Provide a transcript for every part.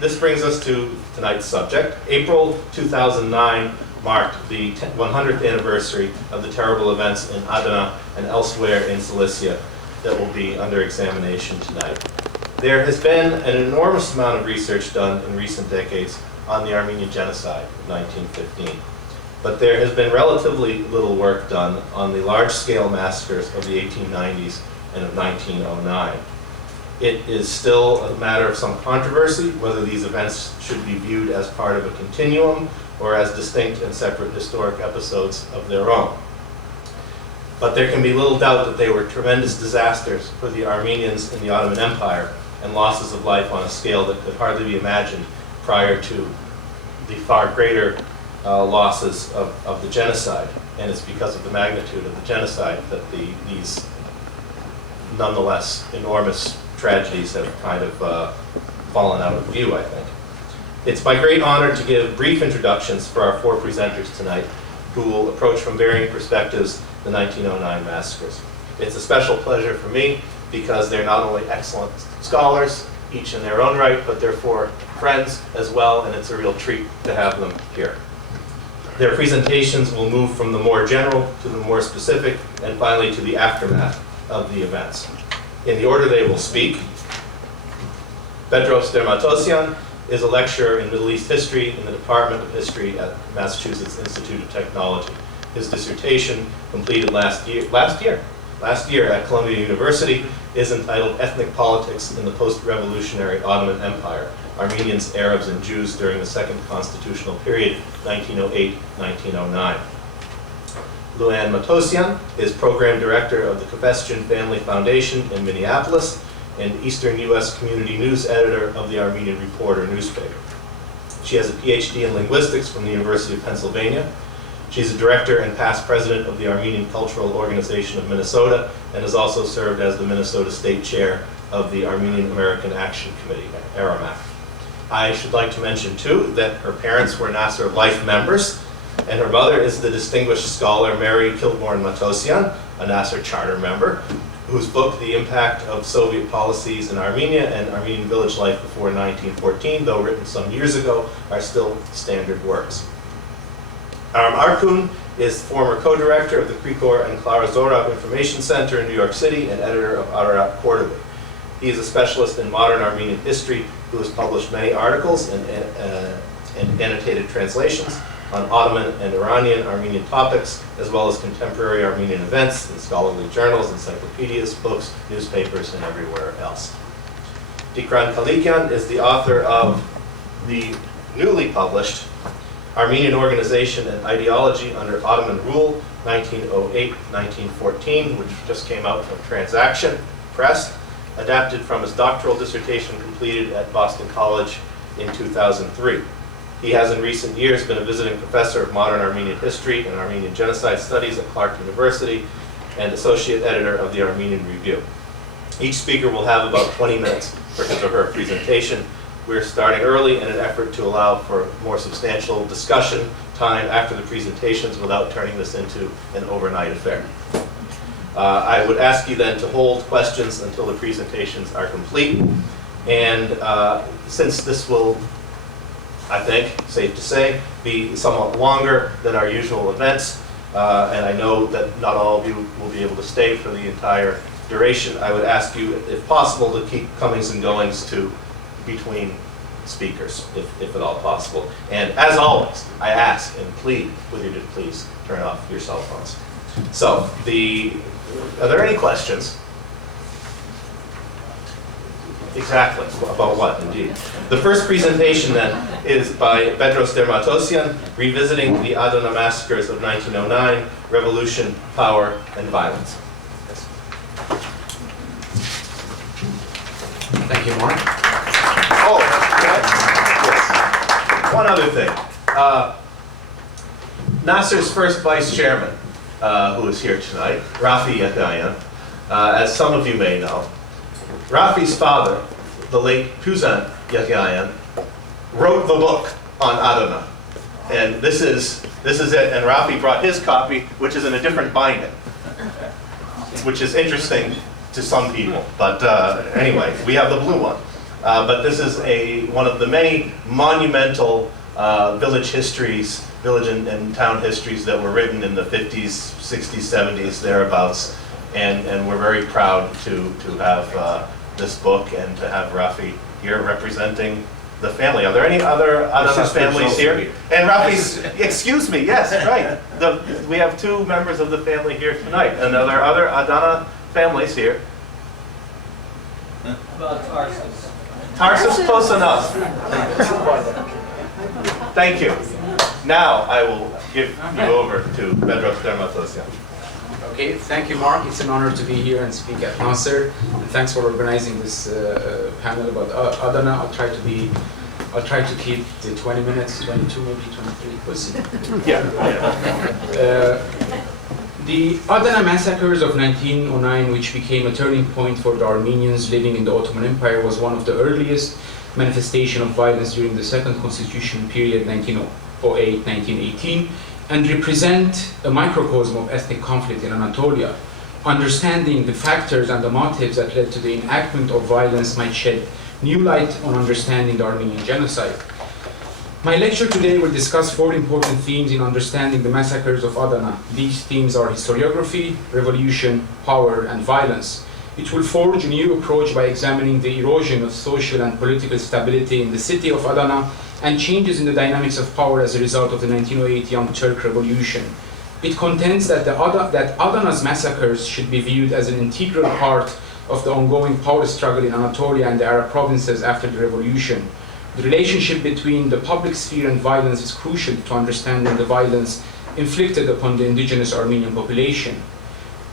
this brings us to tonight's subject. April 2009 marked the 100th anniversary of the terrible events in Adana and elsewhere in Cilicia that will be under examination tonight. There has been an enormous amount of research done in recent decades on the Armenian genocide of 1915. But there has been relatively little work done on the large-scale massacres of the 1890s and of 1909. It is still a matter of some controversy whether these events should be viewed as part of a continuum or as distinct and separate historic episodes of their own. But there can be little doubt that they were tremendous disasters for the Armenians in the Ottoman Empire and losses of life on a scale that could hardly be imagined prior to the far greater losses of the genocide. And it's because of the magnitude of the genocide that these nonetheless enormous tragedies have kind of fallen out of view, I think. It's my great honor to give brief introductions for our four presenters tonight who will approach from varying perspectives the 1909 massacres. It's a special pleasure for me because they're not only excellent scholars, each in their own right, but they're four friends as well, and it's a real treat to have them here. Their presentations will move from the more general to the more specific, and finally to the aftermath of the events. In the order they will speak, Bedross Der Matossian is a lecturer in Middle East history in the Department of History at Massachusetts Institute of Technology. His dissertation, completed last year at Columbia University, is entitled Ethnic Politics in the Post-Revolutionary Ottoman Empire, Armenians, Arabs, and Jews during the Second Constitutional Period, 1908-1909. Ann Matossian is Program Director of the Kafestian Family Foundation in Minneapolis and Eastern U.S. Community News Editor of the Armenian Reporter newspaper. She has a PhD in linguistics from the University of Pennsylvania. She's a director and past president of the Armenian Cultural Organization of Minnesota and has also served as the Minnesota State Chair of the Armenian American Action Committee, Aram Arkun. I should like to mention, too, that her parents were NAASR Life members, and her mother is the distinguished scholar Mary Kilborn Matossian, a NAASR charter member, whose book, The Impact of Soviet Policies in Armenia and Armenian Village Life Before 1914, though written some years ago, are still standard works. Aram Arkun is former co-director of the Krikor and Clara Zorab Information Center in New York City and editor of Ararat Quarterly. He is a specialist in modern Armenian history who has published many articles and annotated translations on Ottoman and Iranian Armenian topics, as well as contemporary Armenian events in scholarly journals, encyclopedias, books, newspapers, and everywhere else. Dikran Kaligian is the author of the newly published Armenian Organization and Ideology Under Ottoman Rule, 1908-1914, which just came out from Transaction Press, adapted from his doctoral dissertation completed at Boston College in 2003. He has in recent years been a visiting professor of modern Armenian history and Armenian genocide studies at Clark University and associate editor of the Armenian Review. Each speaker will have about 20 minutes for his or her presentation. We're starting early in an effort to allow for more substantial discussion time after the presentations without turning this into an overnight affair. I would ask you then to hold questions until the presentations are complete. And since this will, I think, safe to say, be somewhat longer than our usual events, and I know that not all of you will be able to stay for the entire duration, I would ask you, if possible, to keep comings and goings to between speakers, if at all possible. And as always, I ask and plead with you to please turn off your cell phones. So, are there any questions? Exactly, about what, indeed. The first presentation, then, is by Bedross Der Matossian, Revisiting the Adana Massacres of 1909, Revolution, Power, and Violence. Yes. Thank you, Mark. Oh, yes. One other thing. NAASR's first vice chairman, who is here tonight, Rafi Yakayan, as some of you may know, Rafi's father, the late Puzan Yakayan, wrote the book on Adana. And this is it, and Rafi brought his copy, which is in a different binding, which is interesting to some people. But anyway, we have the blue one. But this is one of the many monumental village histories, village and town histories that were written in the 50s, 60s, 70s, thereabouts. And we're very proud to have this book and to have Rafi here representing the family. Are there any other Adana families here? And Rafi's, excuse me, yes, right. We have two members of the family here tonight. And are there other Adana families here? About Tarsus. Tarsus, close enough. Thank you. Now I will give you over to Bedross Der Matossian. Okay, thank you, Mark. It's an honor to be here and speak at NAASR. And thanks for organizing this panel about Adana. I'll try to keep the 20 minutes, 22, maybe 23. We'll see. Yeah. The Adana Massacres of 1909, which became a turning point for the Armenians living in the Ottoman Empire, was one of the earliest manifestations of violence during the second constitutional period, 1908-1918, and represent a microcosm of ethnic conflict in Anatolia. Understanding the factors and the motives that led to the enactment of violence might shed new light on understanding the Armenian genocide. My lecture today will discuss four important themes in understanding the massacres of Adana. These themes are historiography, revolution, power, and violence. It will forge a new approach by examining the erosion of social and political stability in the city of Adana and changes in the dynamics of power as a result of the 1908 Young Turk Revolution. It contends that Adana's massacres should be viewed as an integral part of the ongoing power struggle in Anatolia and the Arab provinces after the revolution. The relationship between the public sphere and violence is crucial to understanding the violence inflicted upon the indigenous Armenian population.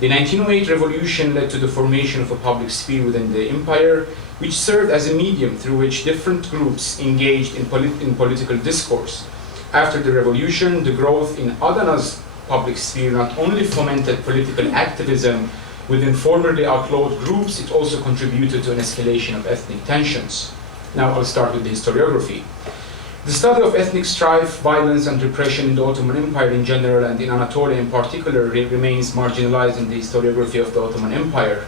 The 1908 revolution led to the formation of a public sphere within the empire, which served as a medium through which different groups engaged in political discourse. After the revolution, the growth in Adana's public sphere not only fomented political activism within formerly outlawed groups, it also contributed to an escalation of ethnic tensions. Now I'll start with the historiography. The study of ethnic strife, violence, and repression in the Ottoman Empire in general and in Anatolia in particular remains marginalized in the historiography of the Ottoman Empire.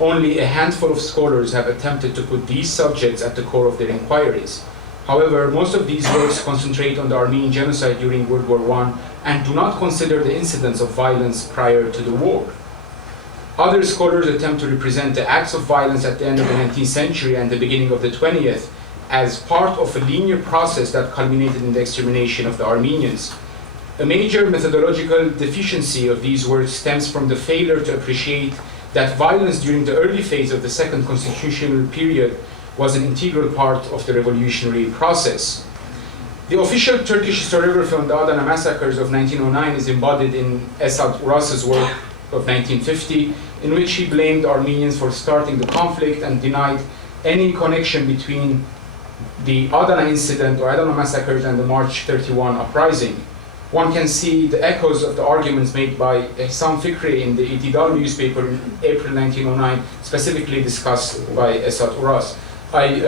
Only a handful of scholars have attempted to put these subjects at the core of their inquiries. However, most of these works concentrate on the Armenian genocide during World War I and do not consider the incidents of violence prior to the war. Other scholars attempt to represent the acts of violence at the end of the 19th century and the beginning of the 20th as part of a linear process that culminated in the extermination of the Armenians. A major methodological deficiency of these works stems from the failure to appreciate that violence during the early phase of the second constitutional period was an integral part of the revolutionary process. The official Turkish historiography on the Adana massacres of 1909 is embodied in Esad Uras's work of 1950, in which he blamed Armenians for starting the conflict and denied any connection between the Adana incident or Adana massacres and the March 31 uprising. One can see the echoes of the arguments made by Ehsan Fikri in the Itidal newspaper in April 1909, specifically discussed by Esad Uras. I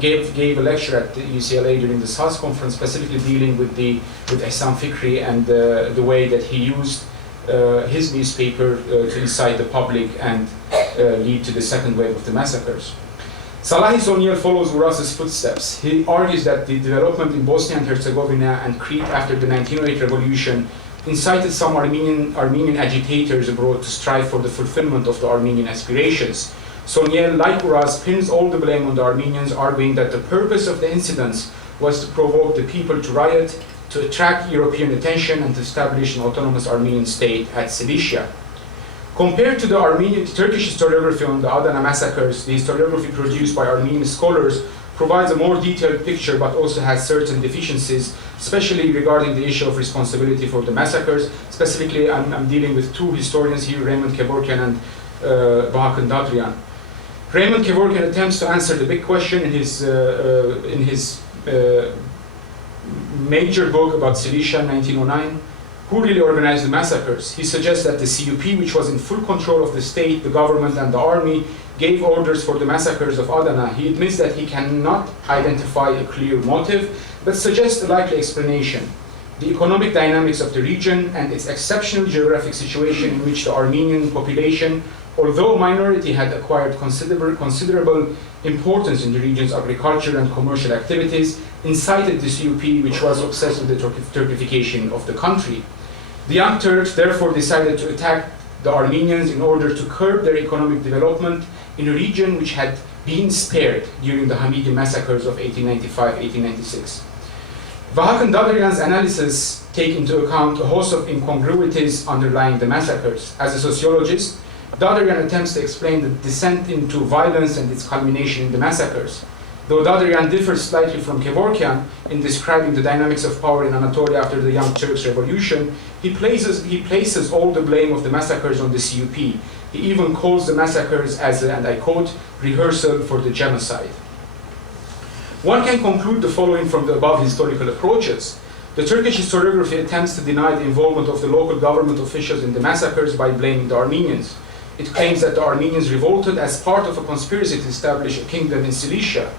gave a lecture at the UCLA during the SARS conference, specifically dealing with Ehsan Fikri and the way that he used his newspaper to incite the public and lead to the second wave of the massacres. Salahis O'Neill follows Uras's footsteps. He argues that the development in Bosnia and Herzegovina and Crete after the 1908 revolution incited some Armenian agitators abroad to strive for the fulfillment of the Armenian aspirations. O'Neill, like Uras, pins all the blame on the Armenians, arguing that the purpose of the incidents was to provoke the people to riot, to attract European attention, and to establish an autonomous Armenian state at Cilicia. Compared to the Turkish historiography on the Adana massacres, the historiography produced by Armenian scholars provides a more detailed picture but also has certain deficiencies, especially regarding the issue of responsibility for the massacres. Specifically, I'm dealing with two historians here, Raymond Kevorkian and Bahakın Dadrian. Raymond Kevorkian attempts to answer the big question in his major book about Cilicia in 1909. Who really organized the massacres? He suggests that the CUP, which was in full control of the state, the government, and the army, gave orders for the massacres of Adana. He admits that he cannot identify a clear motive, but suggests a likely explanation. The economic dynamics of the region and its exceptional geographic situation in which the Armenian population Although a minority had acquired considerable importance in the region's agriculture and commercial activities, incited the CUP, which was obsessed with the Turkification of the country. The Young Turks therefore decided to attack the Armenians in order to curb their economic development in a region which had been spared during the Hamidi massacres of 1895-1896. Vahakn Dadrian's analysis take into account a host of incongruities underlying the massacres. As a sociologist, Dadrian attempts to explain the descent into violence and its culmination in the massacres. Though Dadrian differs slightly from Kevorkian in describing the dynamics of power in Anatolia after the Young Turks Revolution, he places all the blame of the massacres on the CUP. He even calls the massacres as, and I quote, rehearsal for the genocide. One can conclude the following from the above historical approaches. The Turkish historiography attempts to deny the involvement of the local government officials in the massacres by blaming the Armenians. It claims that the Armenians revolted as part of a conspiracy to establish a kingdom in Cilicia.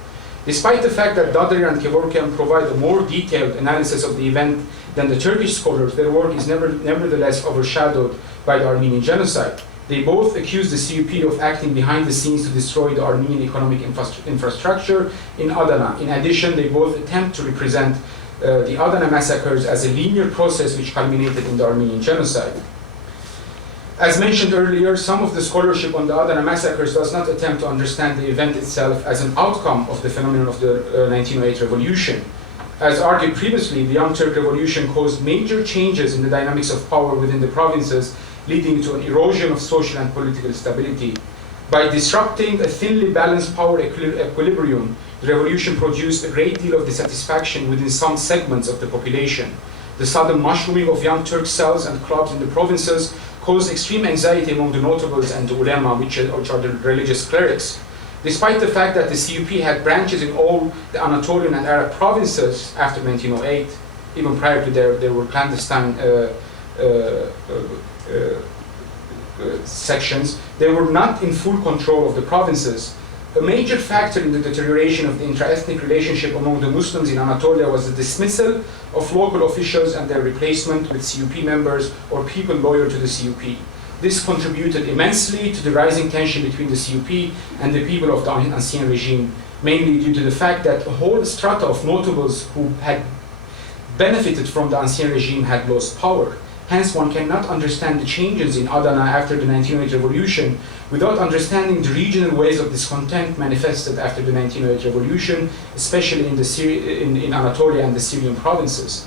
Despite the fact that Dadrian and Kevorkian provide a more detailed analysis of the event than the Turkish scholars, their work is nevertheless overshadowed by the Armenian genocide. They both accuse the CUP of acting behind the scenes to destroy the Armenian economic infrastructure in Adana. In addition, they both attempt to represent the Adana massacres as a linear process which culminated in the Armenian genocide. As mentioned earlier, some of the scholarship on the Adana massacres does not attempt to understand the event itself as an outcome of the phenomenon of the 1908 revolution. As argued previously, the Young Turk Revolution caused major changes in the dynamics of power within the provinces, leading to an erosion of social and political stability. By disrupting a thinly balanced power equilibrium, the revolution produced a great deal of dissatisfaction within some segments of the population. The sudden mushrooming of Young Turk cells and clubs in the provinces caused extreme anxiety among the notables and the ulema, which are the religious clerics. Despite the fact that the CUP had branches in all the Anatolian and Arab provinces after 1908, even prior to there were clandestine sections, they were not in full control of the provinces. A major factor in the deterioration of the intra-ethnic relationship among the Muslims in Anatolia was the dismissal of local officials and their replacement with CUP members or people loyal to the CUP. This contributed immensely to the rising tension between the CUP and the people of the Ancien regime, mainly due to the fact that a whole strata of notables who had benefited from the Ancien regime had lost power. Hence, one cannot understand the changes in Adana after the 1908 revolution without understanding the regional ways of discontent manifested after the 1908 revolution, especially in Anatolia and the Syrian provinces.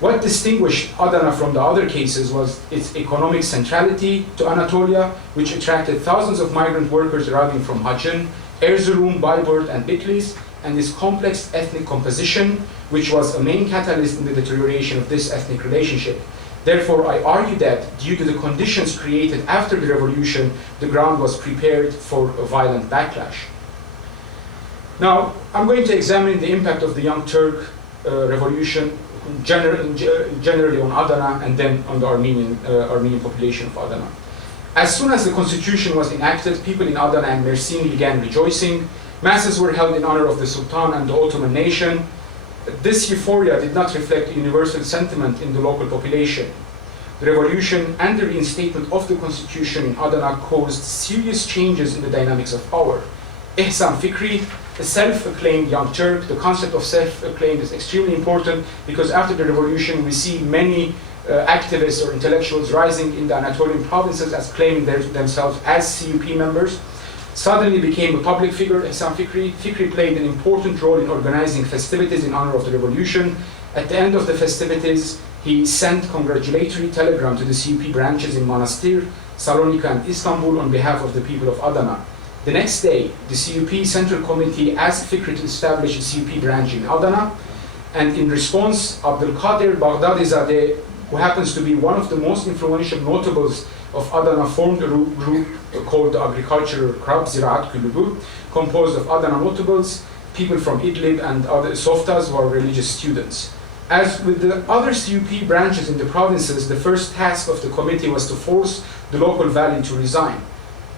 What distinguished Adana from the other cases was its economic centrality to Anatolia, which attracted thousands of migrant workers arriving from Hacın, Erzurum, Bayburt, and Bitlis, and its complex ethnic composition, which was a main catalyst in the deterioration of this ethnic relationship. Therefore, I argue that due to the conditions created after the revolution, the ground was prepared for a violent backlash. Now, I'm going to examine the impact of the Young Turk Revolution generally on Adana and then on the Armenian population of Adana. As soon as the constitution was enacted, people in Adana and Mersin began rejoicing. Masses were held in honor of the Sultan and the Ottoman nation. This euphoria did not reflect universal sentiment in the local population. The revolution and the reinstatement of the constitution in Adana caused serious changes in the dynamics of power. Ihsan Fikri, a self-acclaimed Young Turk, the concept of self-acclaimed is extremely important because after the revolution we see many activists or intellectuals rising in the Anatolian provinces as claiming themselves as CUP members. Suddenly became a public figure, Ihsan Fikri. Fikri played an important role in organizing festivities in honor of the revolution. At the end of the festivities, he sent congratulatory telegram to the CUP branches in Manastir, Salonika, and Istanbul on behalf of the people of Adana. The next day, the CUP Central Committee asked Fikri to establish a CUP branch in Adana, and in response, Abdülkadir Baghdadizadeh, who happens to be one of the most influential notables of Adana, formed a group called the Agricultural Club, Ziraat Kulübü, composed of Adana notables, people from Idlib and other Softas who are religious students. As with the other CUP branches in the provinces, the first task of the committee was to force the local vali to resign.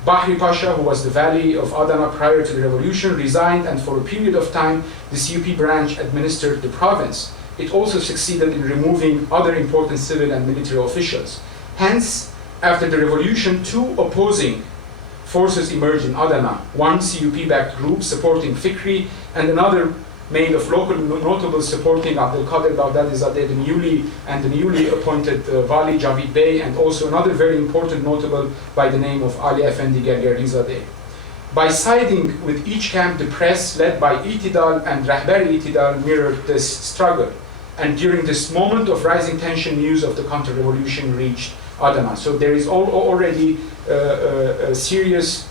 Bahri Pasha, who was the vali of Adana prior to the revolution, resigned, and for a period of time, the CUP branch administered the province. It also succeeded in removing other important civil and military officials. Hence, after the revolution, two opposing forces emerged in Adana. One CUP-backed group supporting Fikri, and another made of local notables supporting Abdelkader Baghdadizadeh, the newly appointed Vali Javid Bey, and also another very important notable by the name of Ali Efendi Gergerizadeh. By siding with each camp, the press, led by Itidal and Rahbari Itidal, mirrored this struggle. And during this moment of rising tension, news of the counter-revolution reached Adana. So there is already serious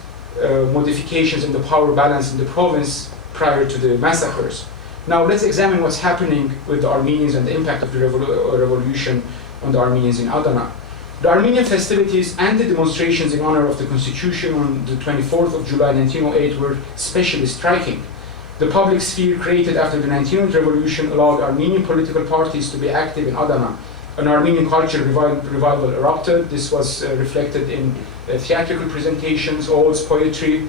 modifications in the power balance in the province prior to the massacres. Now let's examine what's happening with the Armenians and the impact of the revolution on the Armenians in Adana. The Armenian festivities and the demonstrations in honor of the constitution on the 24th of July 1908 were especially striking. The public sphere created after the 1900 revolution allowed Armenian political parties to be active in Adana. An Armenian culture revival erupted. This was reflected in theatrical presentations, odes, poetry.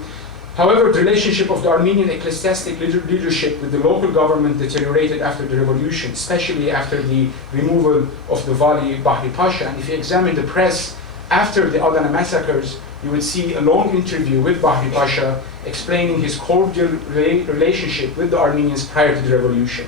However, the relationship of the Armenian ecclesiastic leadership with the local government deteriorated after the revolution, especially after the removal of the Vali Bahri Pasha. And if you examine the press after the Adana massacres, you would see a long interview with Bahri Pasha explaining his cordial relationship with the Armenians prior to the revolution.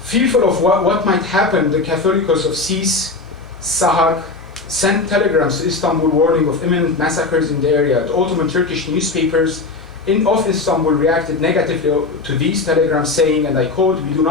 Fearful of what might happen, the Catholicos of Sis, Sahak, sent telegrams to Istanbul warning of imminent massacres in the area. The Ottoman Turkish newspapers of Istanbul reacted negatively to these telegrams, saying, and I quote, we do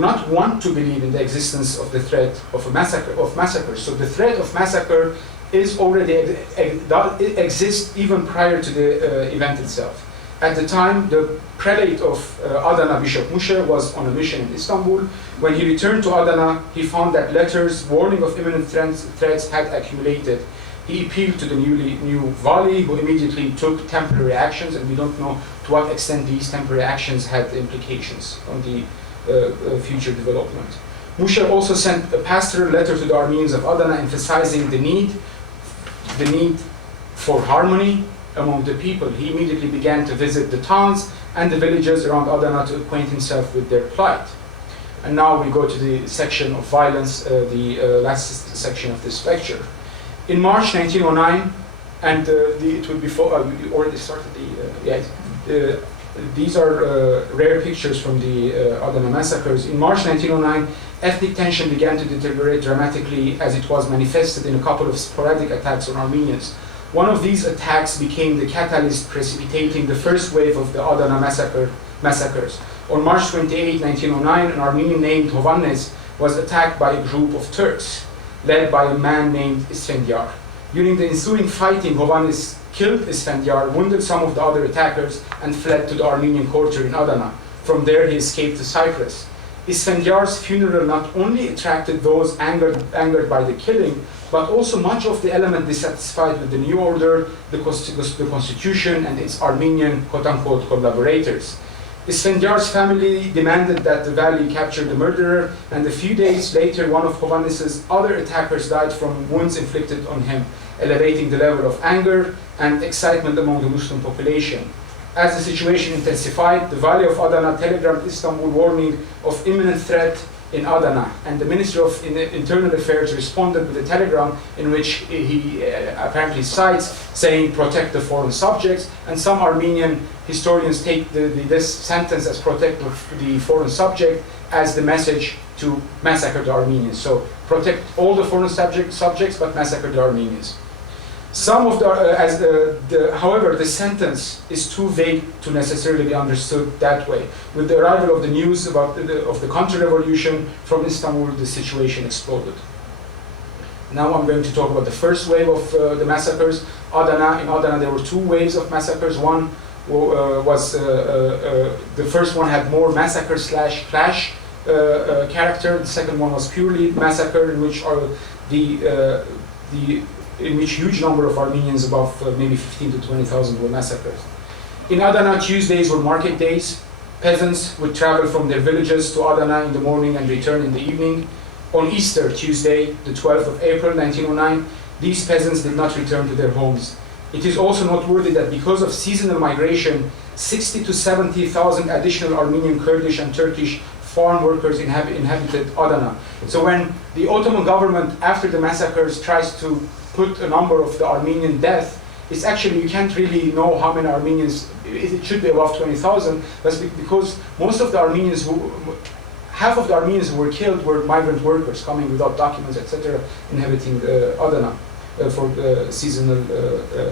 not want to believe in the existence of the threat of a massacre. So the threat of massacre is already it exists even prior to the event itself. At the time, the prelate of Adana, Bishop Mushe, was on a mission in Istanbul. When he returned to Adana, he found that letters warning of imminent threats had accumulated. He appealed to the new Vali, who immediately took temporary actions, and we don't know to what extent these temporary actions had implications on the future development. Mushe also sent a pastoral letter to the Armenians of Adana emphasizing the need for harmony among the people. He immediately began to visit the towns and the villages around Adana to acquaint himself with their plight. And now we go to the section of violence, the last section of this lecture. In March 1909, and it would be we already started these are rare pictures from the Adana massacres. In March 1909, ethnic tension began to deteriorate dramatically as it was manifested in a couple of sporadic attacks on Armenians. One of these attacks became the catalyst precipitating the first wave of the Adana massacres. On March 28, 1909, an Armenian named Hovannes was attacked by a group of Turks, led by a man named Isfendiyar. During the ensuing fighting, Hovannes killed Isfendiyar, wounded some of the other attackers, and fled to the Armenian quarter in Adana. From there, he escaped to Cyprus. Isfendiyar's funeral not only attracted those angered by the killing, but also much of the element dissatisfied with the new order, the constitution, and its Armenian quote-unquote collaborators. Isfendiyar's family demanded that the Vali capture the murderer, and a few days later, one of Hovannes' other attackers died from wounds inflicted on him, elevating the level of anger and excitement among the Muslim population. As the situation intensified, the Vali of Adana telegrammed Istanbul warning of imminent threat in Adana, and the Ministry of Internal Affairs responded with a telegram in which he apparently cites saying protect the foreign subjects, and some Armenian historians take this sentence as protect the foreign subject as the message to massacre the Armenians. So protect all the foreign subjects but massacre the Armenians. Some of however, the sentence is too vague to necessarily be understood that way. With the arrival of the news of the counter-revolution from Istanbul, the situation exploded. Now I'm going to talk about the first wave of the massacres. In Adana, there were two waves of massacres. One was the first one had more massacre / clash character. The second one was purely massacre, in which huge number of Armenians, above maybe 15 to 20,000, were massacred. In Adana, Tuesdays were market days. Peasants would travel from their villages to Adana in the morning and return in the evening. On Easter, Tuesday, the 12th of April, 1909, these peasants did not return to their homes. It is also noteworthy that because of seasonal migration, 60 to 70,000 additional Armenian, Kurdish, and Turkish farm workers inhabited Adana. So when the Ottoman government, after the massacres, tries to put a number of the Armenian death, it's actually, you can't really know how many Armenians, it should be above 20,000, but because most of the Armenians half of the Armenians who were killed were migrant workers coming without documents, etc., inhabiting Adana for seasonal,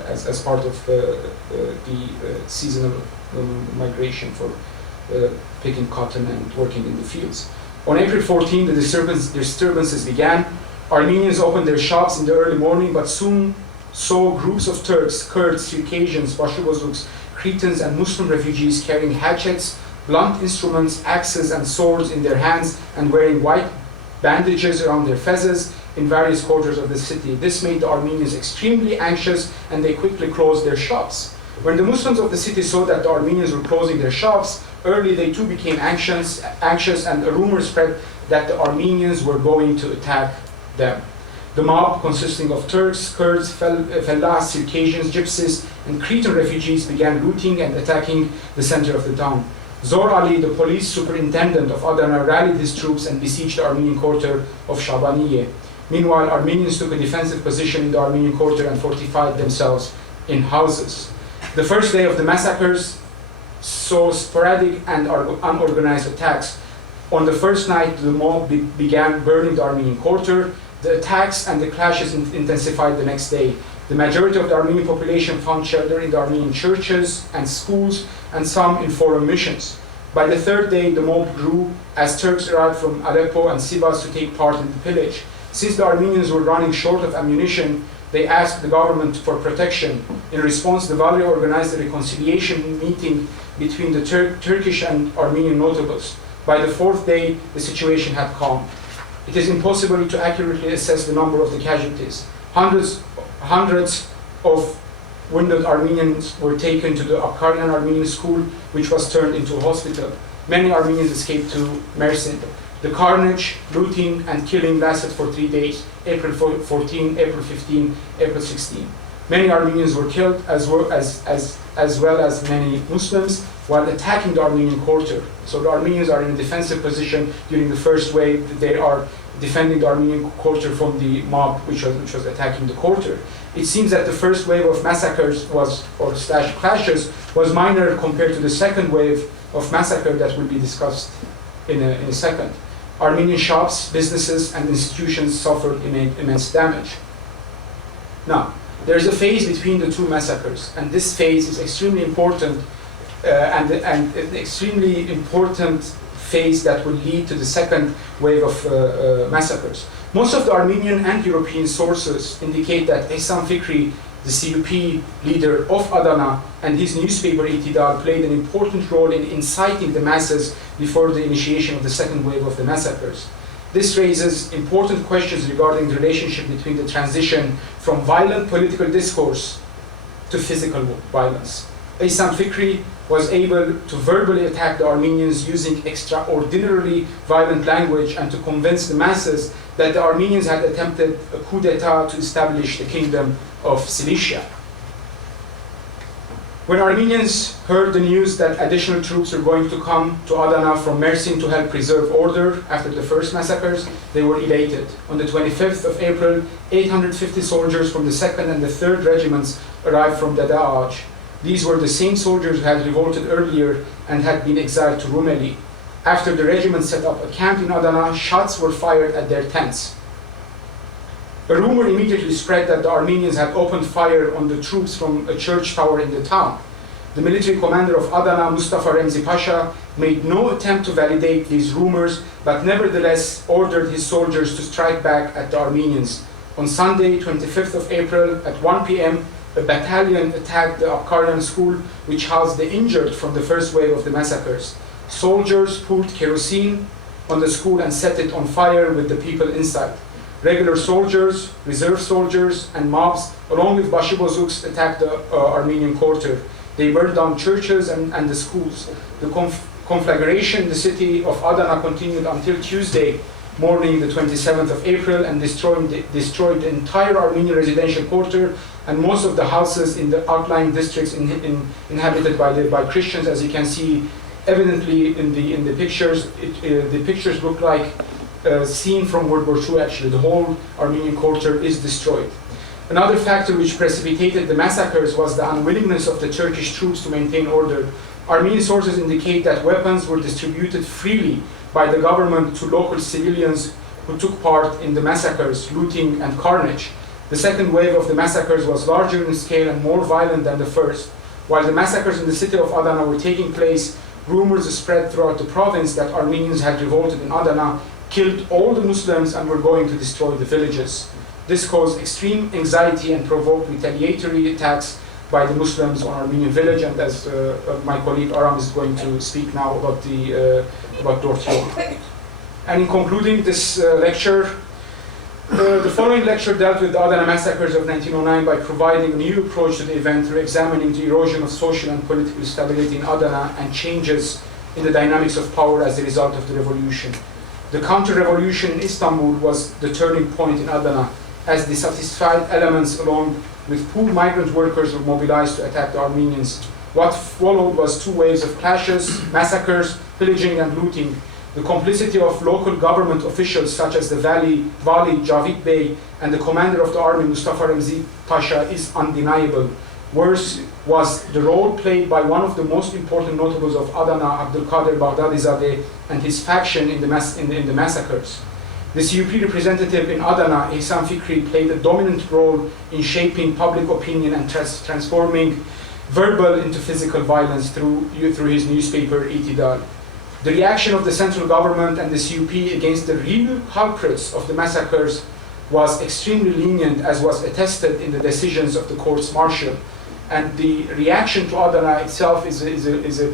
as part of the seasonal migration for picking cotton and working in the fields. On April 14, the disturbances began. Armenians opened their shops in the early morning, but soon saw groups of Turks, Kurds, Circassians, Bashubozuks, Cretans, and Muslim refugees carrying hatchets, blunt instruments, axes, and swords in their hands and wearing white bandages around their fezzes in various quarters of the city. This made the Armenians extremely anxious, and they quickly closed their shops. When the Muslims of the city saw that the Armenians were closing their shops, early they too became anxious, and a rumor spread that the Armenians were going to attack them. The mob, consisting of Turks, Kurds, Fellahs, Circassians, Gypsies, and Cretan refugees, began looting and attacking the center of the town. Zor Ali, the police superintendent of Adana, rallied his troops and besieged the Armenian quarter of Shabaniye. Meanwhile, Armenians took a defensive position in the Armenian quarter and fortified themselves in houses. The first day of the massacres saw sporadic and unorganized attacks. On the first night, the mob began burning the Armenian quarter. The attacks and the clashes intensified the next day. The majority of the Armenian population found shelter in the Armenian churches and schools, and some in foreign missions. By the third day, the mob grew as Turks arrived from Aleppo and Sivas to take part in the pillage. Since the Armenians were running short of ammunition, they asked the government for protection. In response, the Vali organized a reconciliation meeting between the Turkish and Armenian notables. By the fourth day, the situation had calmed. It is impossible to accurately assess the number of the casualties. Hundreds of wounded Armenians were taken to the Abkharian Armenian school, which was turned into a hospital. Many Armenians escaped to Mersin. The carnage, looting, and killing lasted for 3 days, April 14, April 15, April 16. Many Armenians were killed, as well as many Muslims, while attacking the Armenian quarter. So the Armenians are in a defensive position during the first wave. They are defending the Armenian quarter from the mob, which was attacking the quarter. It seems that the first wave of massacres clashes was minor compared to the second wave of massacre that will be discussed in a second. Armenian shops, businesses, and institutions suffered immense damage. Now, there's a phase between the two massacres, and this phase is extremely important, and an extremely important phase that will lead to the second wave of massacres. Most of the Armenian and European sources indicate that Ehsan Fikri, the CUP leader of Adana, and his newspaper Itidal played an important role in inciting the masses before the initiation of the second wave of the massacres. This raises important questions regarding the relationship between the transition from violent political discourse to physical violence. Ehsan Fikri was able to verbally attack the Armenians using extraordinarily violent language and to convince the masses that the Armenians had attempted a coup d'etat to establish the kingdom of Cilicia. When Armenians heard the news that additional troops were going to come to Adana from Mersin to help preserve order after the first massacres, they were elated. On the 25th of April, 850 soldiers from the 2nd and the 3rd regiments arrived from Dadaaj. These were the same soldiers who had revolted earlier and had been exiled to Rumeli. After the regiment set up a camp in Adana, shots were fired at their tents. A rumor immediately spread that the Armenians had opened fire on the troops from a church tower in the town. The military commander of Adana, Mustafa Remzi Pasha, made no attempt to validate these rumors, but nevertheless ordered his soldiers to strike back at the Armenians. On Sunday, 25th of April, at 1 p.m., a battalion attacked the Abkharian school, which housed the injured from the first wave of the massacres. Soldiers poured kerosene on the school and set it on fire with the people inside. Regular soldiers, reserve soldiers, and mobs, along with Bashibozuks, attacked the Armenian quarter. They burned down churches and the schools. The conflagration in the city of Adana continued until Tuesday morning, the 27th of April, and destroyed the entire Armenian residential quarter and most of the houses in the outlying districts inhabited by Christians. As you can see evidently in the pictures, the pictures look like a scene from World War II. Actually, the whole Armenian quarter is destroyed. Another factor which precipitated the massacres was the unwillingness of the Turkish troops to maintain order. Armenian sources indicate that weapons were distributed freely by the government to local civilians who took part in the massacres, looting, and carnage. The second wave of the massacres was larger in scale and more violent than the first. While the massacres in the city of Adana were taking place, rumors spread throughout the province that Armenians had revolted in Adana, killed all the Muslims, and were going to destroy the villages. This caused extreme anxiety and provoked retaliatory attacks by the Muslims on Armenian village, and as my colleague Aram is going to speak now about Dortmund. And in concluding this lecture, the following lecture dealt with the Adana Massacres of 1909 by providing a new approach to the event through examining the erosion of social and political stability in Adana and changes in the dynamics of power as a result of the revolution. The counter-revolution in Istanbul was the turning point in Adana, as dissatisfied elements along with poor migrant workers were mobilized to attack the Armenians. What followed was two waves of clashes, massacres, pillaging and looting. The complicity of local government officials such as the Vali Javid Bey and the commander of the army Mustafa Remzi Pasha is undeniable. Worse was the role played by one of the most important notables of Adana, Abdulkader Baghdadizadeh, and his faction in the massacres. The CUP representative in Adana, Ihsan Fikri, played a dominant role in shaping public opinion and transforming verbal into physical violence through his newspaper Itidal. The reaction of the central government and the CUP against the real culprits of the massacres was extremely lenient, as was attested in the decisions of the courts-martial. And the reaction to Adana itself is a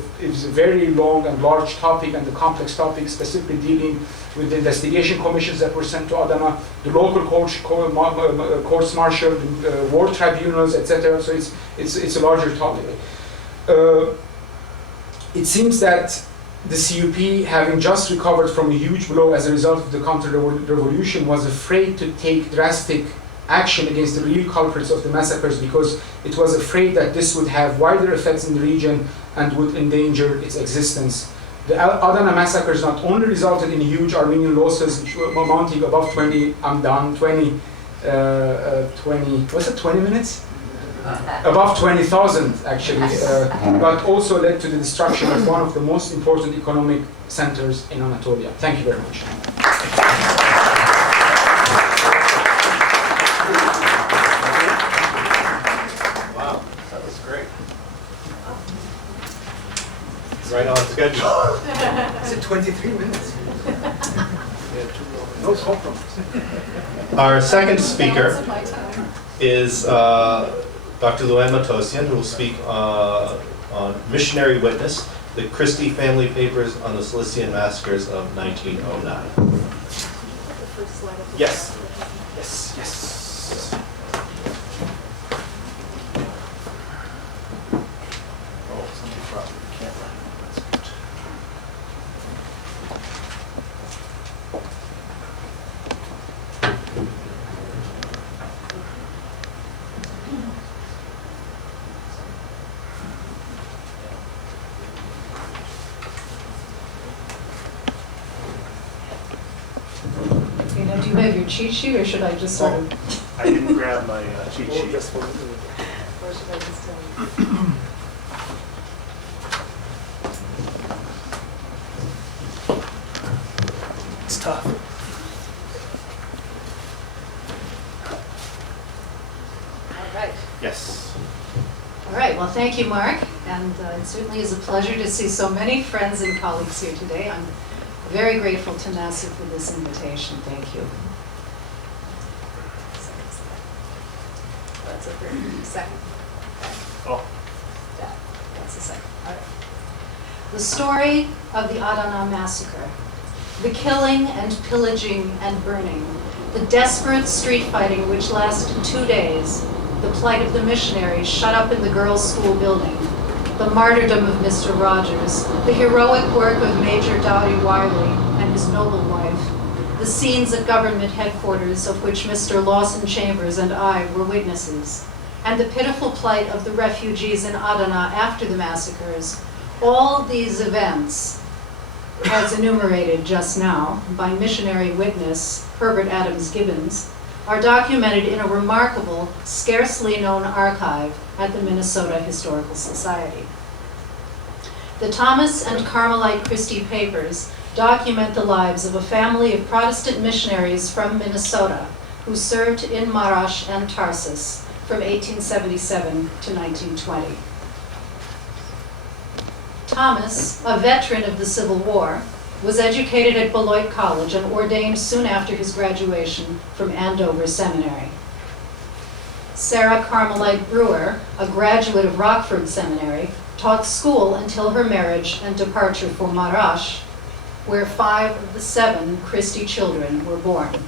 very long and large topic and a complex topic, specifically dealing with the investigation commissions that were sent to Adana, the local courts-martial, war tribunals, etc. So it's a larger topic. It seems that the CUP, having just recovered from a huge blow as a result of the counter-revolution, was afraid to take drastic action against the real culprits of the massacres because it was afraid that this would have wider effects in the region and would endanger its existence. The Adana massacres not only resulted in huge Armenian losses amounting above 20 minutes? Above 20,000 actually, but also led to the destruction of one of the most important economic centers in Anatolia. Thank you very much. Wow, that was great. Right on schedule. Is it 23 minutes? No problem. Our second speaker is Dr. Ann Matossian, who will speak on Missionary Witness, the Christie family papers on the Cilician massacres of 1909. Yes. Yes, yes. Oh, somebody brought the camera. That's good. Do you have your cheat sheet, or should I just sort of? I didn't grab my cheat sheet. Or should I just tell you? It's tough. All right. Yes. All right. Well, thank you, Mark. And it certainly is a pleasure to see so many friends and colleagues here today. I'm very grateful to NAASR for this invitation. Thank you. That's a second. Oh. That's a second. All right. The story of the Adana Massacre. The killing and pillaging and burning. The desperate street fighting which lasted 2 days. The plight of the missionaries shut up in the girls' school building. The martyrdom of Mr. Rogers, the heroic work of Major Dowdy Wiley and his noble wife, the scenes at government headquarters of which Mr. Lawson Chambers and I were witnesses, and the pitiful plight of the refugees in Adana after the massacres, all these events, as enumerated just now by missionary witness Herbert Adams Gibbons, are documented in a remarkable, scarcely known archive at the Minnesota Historical Society. The Thomas and Carmelite Christie papers document the lives of a family of Protestant missionaries from Minnesota who served in Marash and Tarsus from 1877 to 1920. Thomas, a veteran of the Civil War, was educated at Beloit College and ordained soon after his graduation from Andover Seminary. Sarah Carmelite Brewer, a graduate of Rockford Seminary, taught school until her marriage and departure for Marash, where 5 of the 7 Christie children were born.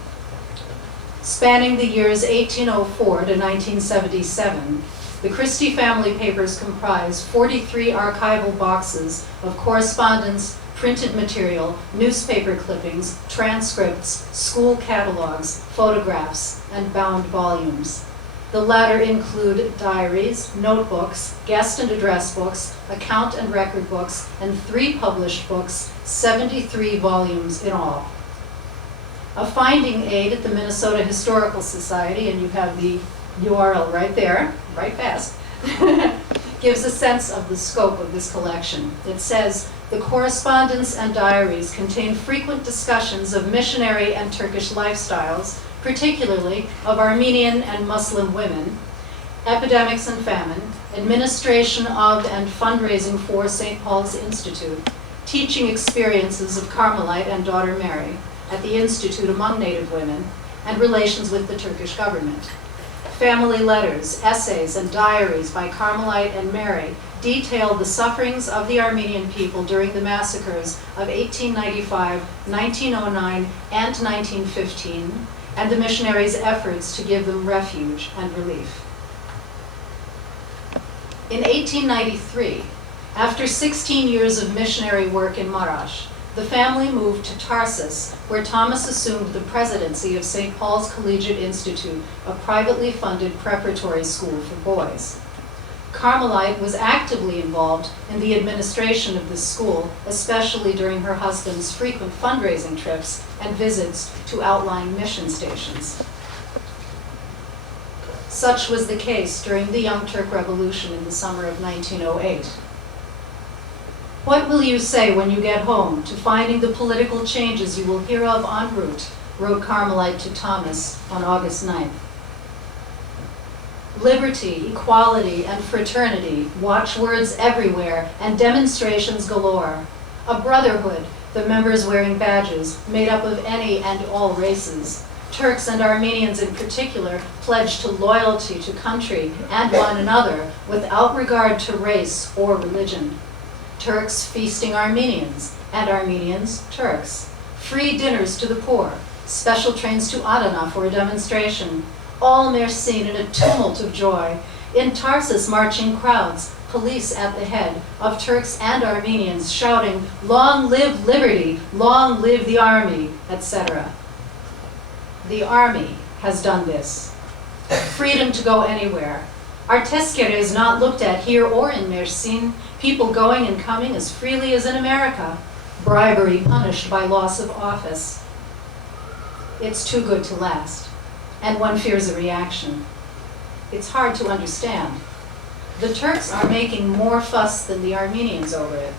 Spanning the years 1804 to 1977, the Christie family papers comprise 43 archival boxes of correspondence, printed material, newspaper clippings, transcripts, school catalogs, photographs, and bound volumes. The latter include diaries, notebooks, guest and address books, account and record books, and 3 published books, 73 volumes in all. A finding aid at the Minnesota Historical Society, and you have the URL right there, right fast, gives a sense of the scope of this collection. It says, the correspondence and diaries contain frequent discussions of missionary and Turkish lifestyles, particularly of Armenian and Muslim women, epidemics and famine, administration of and fundraising for St. Paul's Institute, teaching experiences of Carmelite and daughter Mary at the Institute among Native women, and relations with the Turkish government. Family letters, essays, and diaries by Carmelite and Mary detail the sufferings of the Armenian people during the massacres of 1895, 1909, and 1915, and the missionaries' efforts to give them refuge and relief. In 1893, after 16 years of missionary work in Marash, the family moved to Tarsus, where Thomas assumed the presidency of St. Paul's Collegiate Institute, a privately funded preparatory school for boys. Carmelite was actively involved in the administration of this school, especially during her husband's frequent fundraising trips and visits to outlying mission stations. Such was the case during the Young Turk Revolution in the summer of 1908. What will you say when you get home to finding the political changes you will hear of en route, wrote Carmelite to Thomas on August 9th. Liberty, equality, and fraternity, watchwords everywhere, and demonstrations galore. A brotherhood, the members wearing badges, made up of any and all races. Turks and Armenians in particular pledged to loyalty to country and one another without regard to race or religion. Turks feasting Armenians, and Armenians Turks. Free dinners to the poor, special trains to Adana for a demonstration. All Mersin in a tumult of joy. In Tarsus, marching crowds, police at the head, of Turks and Armenians shouting, "Long live liberty, long live the army," etc. The army has done this. Freedom to go anywhere. Our tezkere is not looked at here or in Mersin, people going and coming as freely as in America. Bribery punished by loss of office. It's too good to last, and one fears a reaction. It's hard to understand. The Turks are making more fuss than the Armenians over it.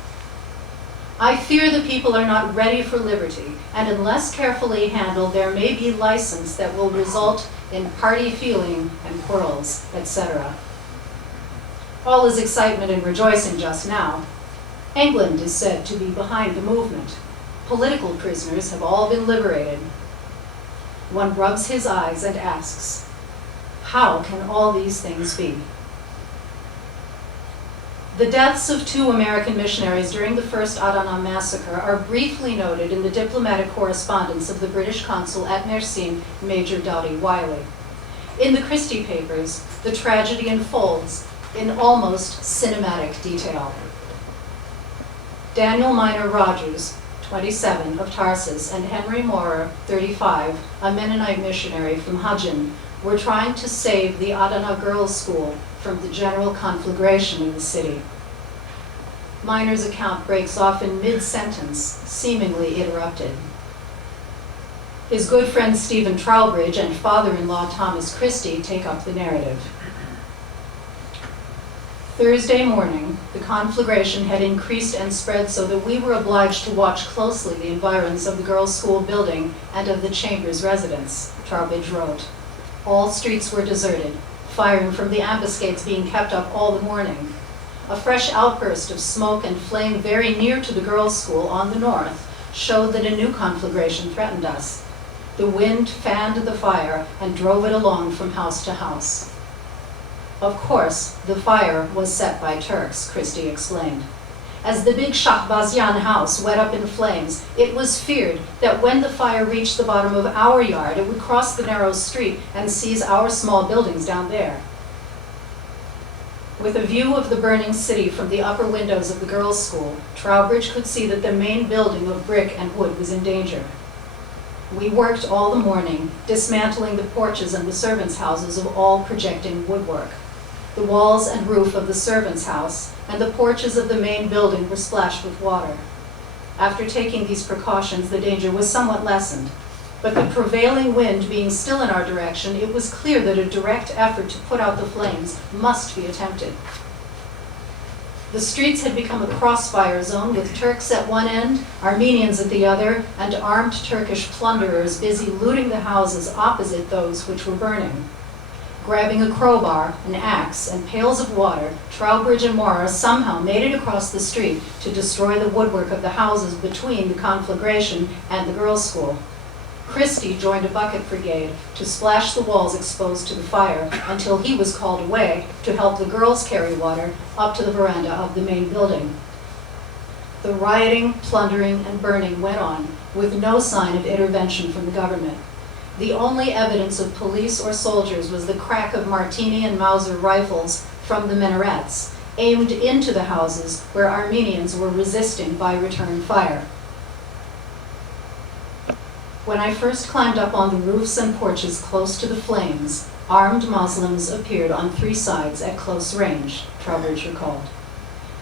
I fear the people are not ready for liberty, and unless carefully handled, there may be license that will result in party feeling and quarrels, etc. All is excitement and rejoicing just now. England is said to be behind the movement. Political prisoners have all been liberated. One rubs his eyes and asks, how can all these things be? The deaths of 2 American missionaries during the first Adana Massacre are briefly noted in the diplomatic correspondence of the British consul at Mersin, Major Doughty Wiley. In the Christie papers, the tragedy unfolds in almost cinematic detail. Daniel Minor Rogers, 27, of Tarsus, and Henry Moorer, 35, a Mennonite missionary from Hajin, were trying to save the Adana Girls' School from the general conflagration of the city. Minor's account breaks off in mid-sentence, seemingly interrupted. His good friend Stephen Trowbridge and father-in-law Thomas Christie take up the narrative. Thursday morning, the conflagration had increased and spread so that we were obliged to watch closely the environs of the girls' school building and of the Chambers residence, Trowbridge wrote. All streets were deserted, firing from the ambuscades being kept up all the morning. A fresh outburst of smoke and flame very near to the girls' school on the north showed that a new conflagration threatened us. The wind fanned the fire and drove it along from house to house. Of course, the fire was set by Turks, Christie explained. As the big Shahbazian house went up in flames, it was feared that when the fire reached the bottom of our yard, it would cross the narrow street and seize our small buildings down there. With a view of the burning city from the upper windows of the girls' school, Trowbridge could see that the main building of brick and wood was in danger. We worked all the morning, dismantling the porches and the servants' houses of all projecting woodwork. The walls and roof of the servants' house and the porches of the main building were splashed with water. After taking these precautions, the danger was somewhat lessened. But the prevailing wind being still in our direction, it was clear that a direct effort to put out the flames must be attempted. The streets had become a crossfire zone with Turks at one end, Armenians at the other, and armed Turkish plunderers busy looting the houses opposite those which were burning. Grabbing a crowbar, an axe, and pails of water, Trowbridge and Mora somehow made it across the street to destroy the woodwork of the houses between the conflagration and the girls' school. Christie joined a bucket brigade to splash the walls exposed to the fire until he was called away to help the girls carry water up to the veranda of the main building. The rioting, plundering, and burning went on with no sign of intervention from the government. The only evidence of police or soldiers was the crack of Martini and Mauser rifles from the minarets, aimed into the houses where Armenians were resisting by return fire. When I first climbed up on the roofs and porches close to the flames, armed Muslims appeared on 3 sides at close range, Trowbridge recalled.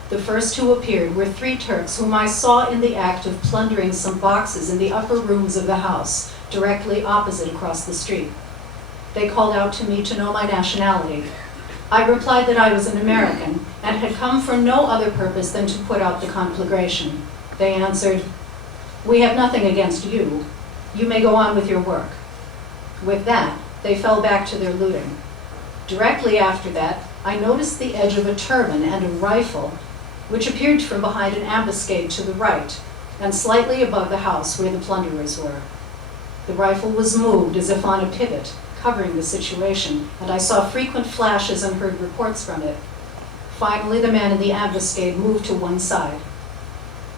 The first who appeared were 3 Turks whom I saw in the act of plundering some boxes in the upper rooms of the house, directly opposite across the street. They called out to me to know my nationality. I replied that I was an American and had come for no other purpose than to put out the conflagration. They answered, "We have nothing against you. You may go on with your work." With that, they fell back to their looting. Directly after that, I noticed the edge of a turban and a rifle, which appeared from behind an ambuscade to the right, and slightly above the house where the plunderers were. The rifle was moved as if on a pivot, covering the situation, and I saw frequent flashes and heard reports from it. Finally, the man in the ambuscade moved to one side.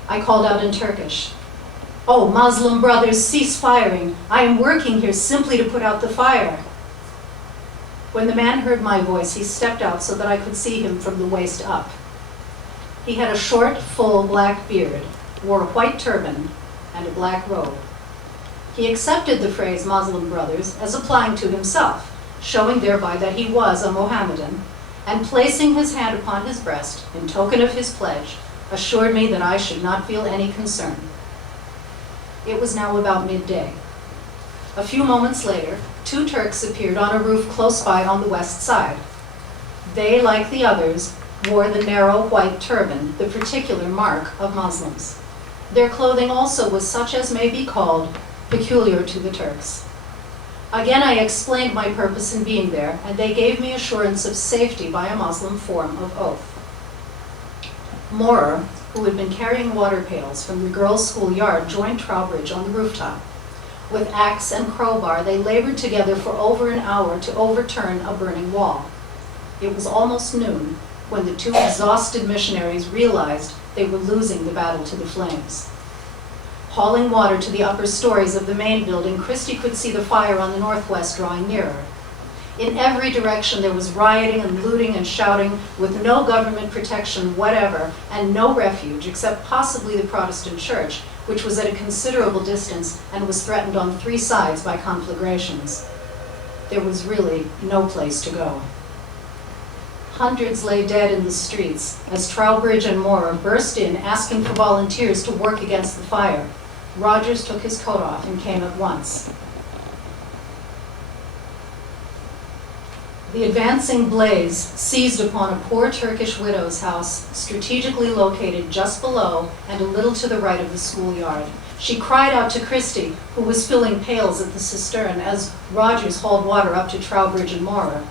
I called out in Turkish, "Oh, Muslim brothers, cease firing. I am working here simply to put out the fire." When the man heard my voice, he stepped out so that I could see him from the waist up. He had a short, full black beard, wore a white turban, and a black robe. He accepted the phrase Muslim brothers as applying to himself, showing thereby that he was a Mohammedan, and placing his hand upon his breast in token of his pledge, assured me that I should not feel any concern. It was now about midday. A few moments later, 2 Turks appeared on a roof close by on the west side. They, like the others, wore the narrow white turban, the particular mark of Muslims. Their clothing also was such as may be called peculiar to the Turks. Again, I explained my purpose in being there, and they gave me assurance of safety by a Muslim form of oath. Morer, who had been carrying water pails from the girls' school yard, joined Trowbridge on the rooftop. With axe and crowbar, they labored together for over an hour to overturn a burning wall. It was almost noon when the 2 exhausted missionaries realized they were losing the battle to the flames. Hauling water to the upper stories of the main building, Christie could see the fire on the northwest drawing nearer. In every direction there was rioting and looting and shouting, with no government protection whatever, and no refuge except possibly the Protestant church, which was at a considerable distance and was threatened on 3 sides by conflagrations. There was really no place to go. Hundreds lay dead in the streets as Trowbridge and Moore burst in asking for volunteers to work against the fire. Rogers took his coat off and came at once. The advancing blaze seized upon a poor Turkish widow's house, strategically located just below and a little to the right of the schoolyard. She cried out to Christie, who was filling pails at the cistern as Rogers hauled water up to Trowbridge and Maurer.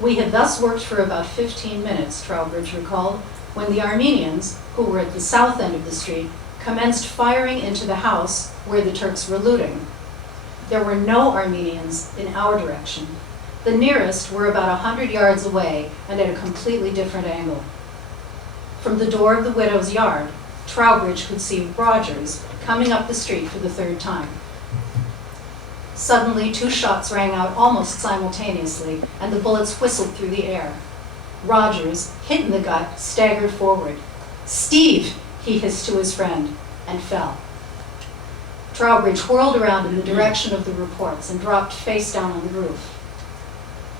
We had thus worked for about 15 minutes, Trowbridge recalled, when the Armenians, who were at the south end of the street, commenced firing into the house where the Turks were looting. There were no Armenians in our direction. The nearest were about 100 yards away and at a completely different angle. From the door of the widow's yard, Trowbridge could see Rogers coming up the street for the third time. Suddenly, 2 shots rang out almost simultaneously, and the bullets whistled through the air. Rogers, hit in the gut, staggered forward. "Steve!" he hissed to his friend, and fell. Trowbridge whirled around in the direction of the reports and dropped face down on the roof.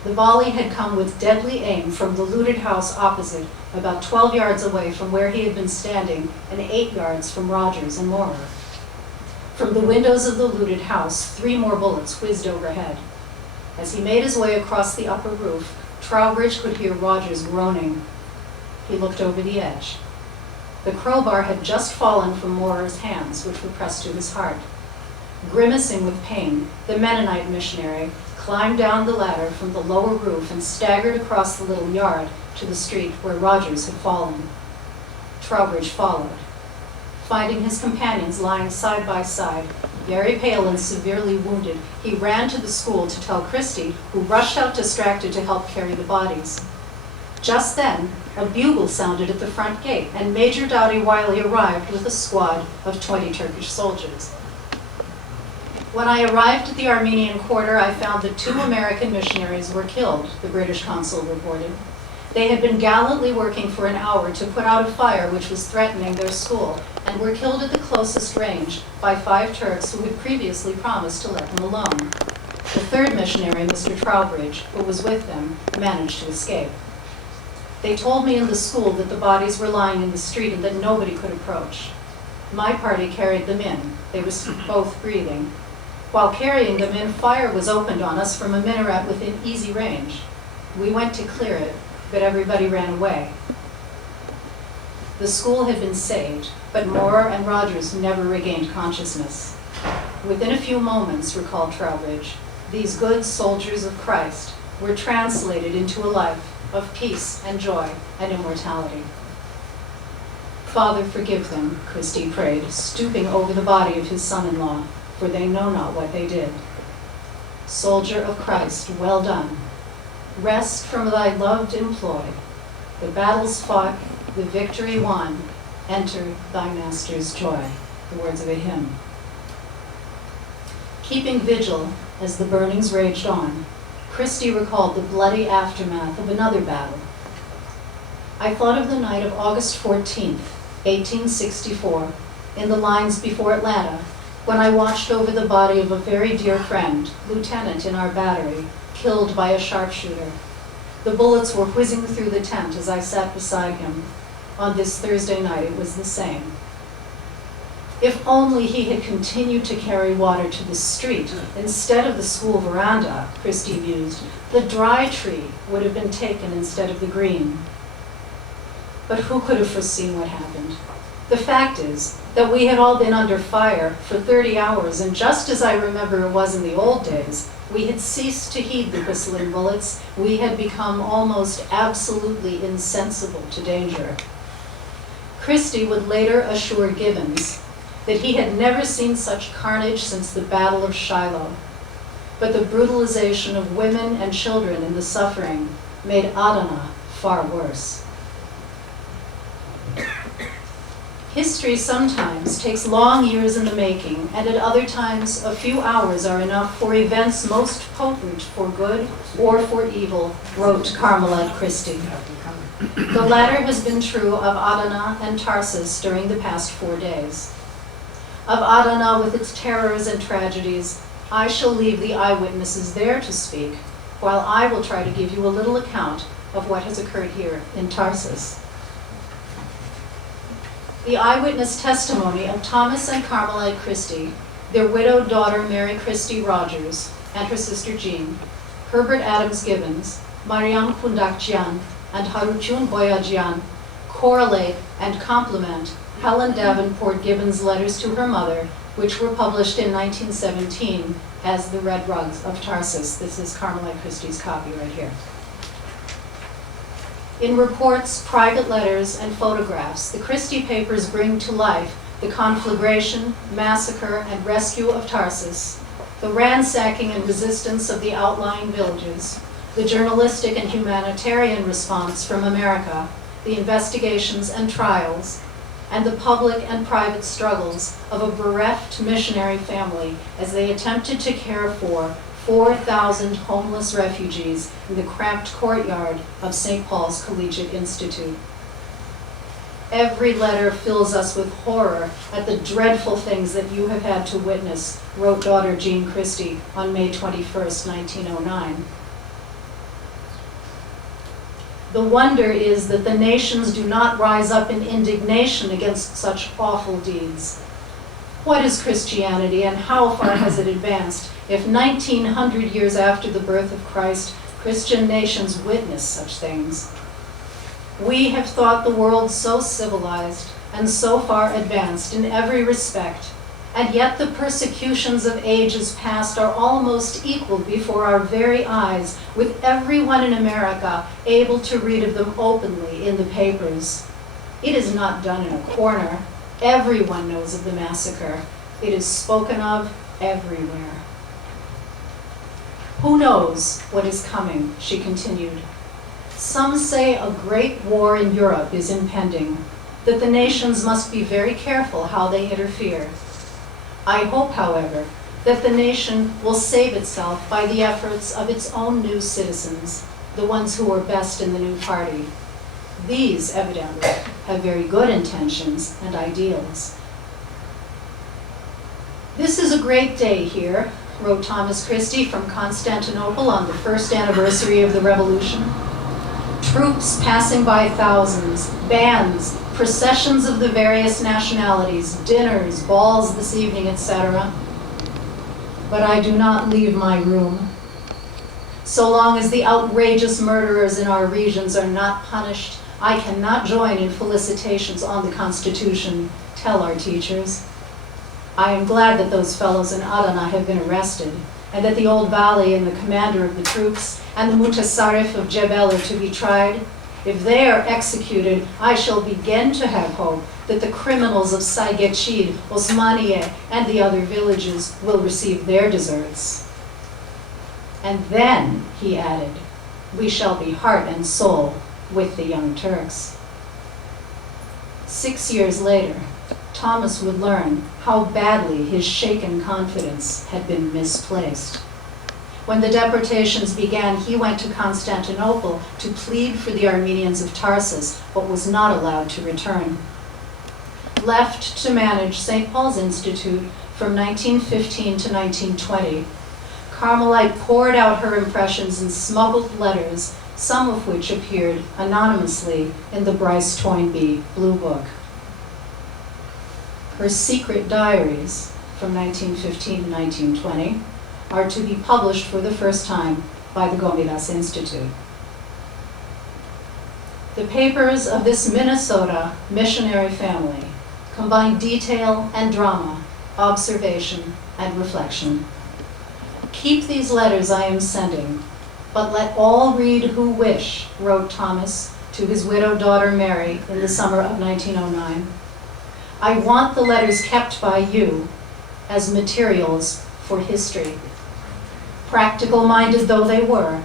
The volley had come with deadly aim from the looted house opposite, about 12 yards away from where he had been standing and 8 yards from Rogers and Maurer. From the windows of the looted house, 3 more bullets whizzed overhead. As he made his way across the upper roof, Trowbridge could hear Rogers groaning. He looked over the edge. The crowbar had just fallen from Maurer's hands, which were pressed to his heart. Grimacing with pain, the Mennonite missionary climbed down the ladder from the lower roof and staggered across the little yard to the street where Rogers had fallen. Trowbridge followed. Finding his companions lying side by side, very pale and severely wounded, he ran to the school to tell Christie, who rushed out distracted to help carry the bodies. Just then, a bugle sounded at the front gate, and Major Dowdy Wiley arrived with a squad of 20 Turkish soldiers. When I arrived at the Armenian quarter, I found that 2 American missionaries were killed, the British consul reported. They had been gallantly working for an hour to put out a fire which was threatening their school, and were killed at the closest range by 5 Turks who had previously promised to let them alone. The 3rd missionary, Mr. Trowbridge, who was with them, managed to escape. They told me in the school that the bodies were lying in the street and that nobody could approach. My party carried them in. They were both breathing. While carrying them in, fire was opened on us from a minaret within easy range. We went to clear it, but everybody ran away. The school had been saved, but Maurer and Rogers never regained consciousness. Within a few moments, recalled Trowbridge, these good soldiers of Christ were translated into a life of peace and joy and immortality. Father, forgive them, Christie prayed, stooping over the body of his son-in-law, for they know not what they did. Soldier of Christ, well done. Rest from thy loved employ. The battles fought, the victory won. Enter thy master's joy. The words of a hymn. Keeping vigil as the burnings raged on, Christie recalled the bloody aftermath of another battle. I thought of the night of August 14th, 1864, in the lines before Atlanta, when I watched over the body of a very dear friend, lieutenant in our battery, killed by a sharpshooter. The bullets were whizzing through the tent as I sat beside him. On this Thursday night, it was the same. If only he had continued to carry water to the street instead of the school veranda, Christie mused, the dry tree would have been taken instead of the green. But who could have foreseen what happened? The fact is that we had all been under fire for 30 hours, and just as I remember it was in the old days, we had ceased to heed the whistling bullets. We had become almost absolutely insensible to danger. Christie would later assure Gibbons that he had never seen such carnage since the Battle of Shiloh. But the brutalization of women and children in the suffering made Adana far worse. History sometimes takes long years in the making, and at other times a few hours are enough for events most potent for good or for evil, wrote Carmelite Christie. The latter has been true of Adana and Tarsus during the past 4 days. Of Adana with its terrors and tragedies, I shall leave the eyewitnesses there to speak, while I will try to give you a little account of what has occurred here in Tarsus. The eyewitness testimony of Thomas and Carmelite Christie, their widowed daughter Mary Christie Rogers, and her sister Jean, Herbert Adams Gibbons, Mariam Kundakjian, and Haruchun Boyajian correlate and complement Helen Davenport Gibbons' letters to her mother, which were published in 1917 as The Red Rugs of Tarsus. This is Carmelite Christie's copy right here. In reports, private letters, and photographs, the Christie papers bring to life the conflagration, massacre, and rescue of Tarsus, the ransacking and resistance of the outlying villages, the journalistic and humanitarian response from America, the investigations and trials, and the public and private struggles of a bereft missionary family as they attempted to care for 4,000 homeless refugees in the cramped courtyard of St. Paul's Collegiate Institute. Every letter fills us with horror at the dreadful things that you have had to witness, wrote daughter Jean Christie on May 21st, 1909. The wonder is that the nations do not rise up in indignation against such awful deeds. What is Christianity and how far has it advanced if 1900 years after the birth of Christ, Christian nations witness such things? We have thought the world so civilized and so far advanced in every respect, and yet the persecutions of ages past are almost equaled before our very eyes, with everyone in America able to read of them openly in the papers. It is not done in a corner. Everyone knows of the massacre. It is spoken of everywhere. Who knows what is coming, she continued. Some say a great war in Europe is impending, that the nations must be very careful how they interfere. I hope, however, that the nation will save itself by the efforts of its own new citizens, the ones who are best in the new party. These, evidently, have very good intentions and ideals. This is a great day here, wrote Thomas Christie from Constantinople on the first anniversary of the revolution. Troops passing by thousands, bands, processions of the various nationalities, dinners, balls this evening, etc. But I do not leave my room. So long as the outrageous murderers in our regions are not punished, I cannot join in felicitations on the Constitution, tell our teachers. I am glad that those fellows in Adana have been arrested, and that the old Vali and the commander of the troops and the Mutasarrif of Jebel are to be tried. If they are executed, I shall begin to have hope that the criminals of Saygechid, Osmaniye, and the other villages will receive their deserts. And then, he added, we shall be heart and soul with the Young Turks. 6 years later, Thomas would learn how badly his shaken confidence had been misplaced. When the deportations began, he went to Constantinople to plead for the Armenians of Tarsus, but was not allowed to return. Left to manage St. Paul's Institute from 1915 to 1920, Carmelite poured out her impressions in smuggled letters, some of which appeared anonymously in the Bryce Toynbee Blue Book. Her secret diaries from 1915 to 1920 are to be published for the first time by the Gomilas Institute. The papers of this Minnesota missionary family combine detail and drama, observation and reflection. Keep these letters I am sending, but let all read who wish, wrote Thomas to his widowed daughter Mary in the summer of 1909. I want the letters kept by you as materials for history. Practical-minded though they were,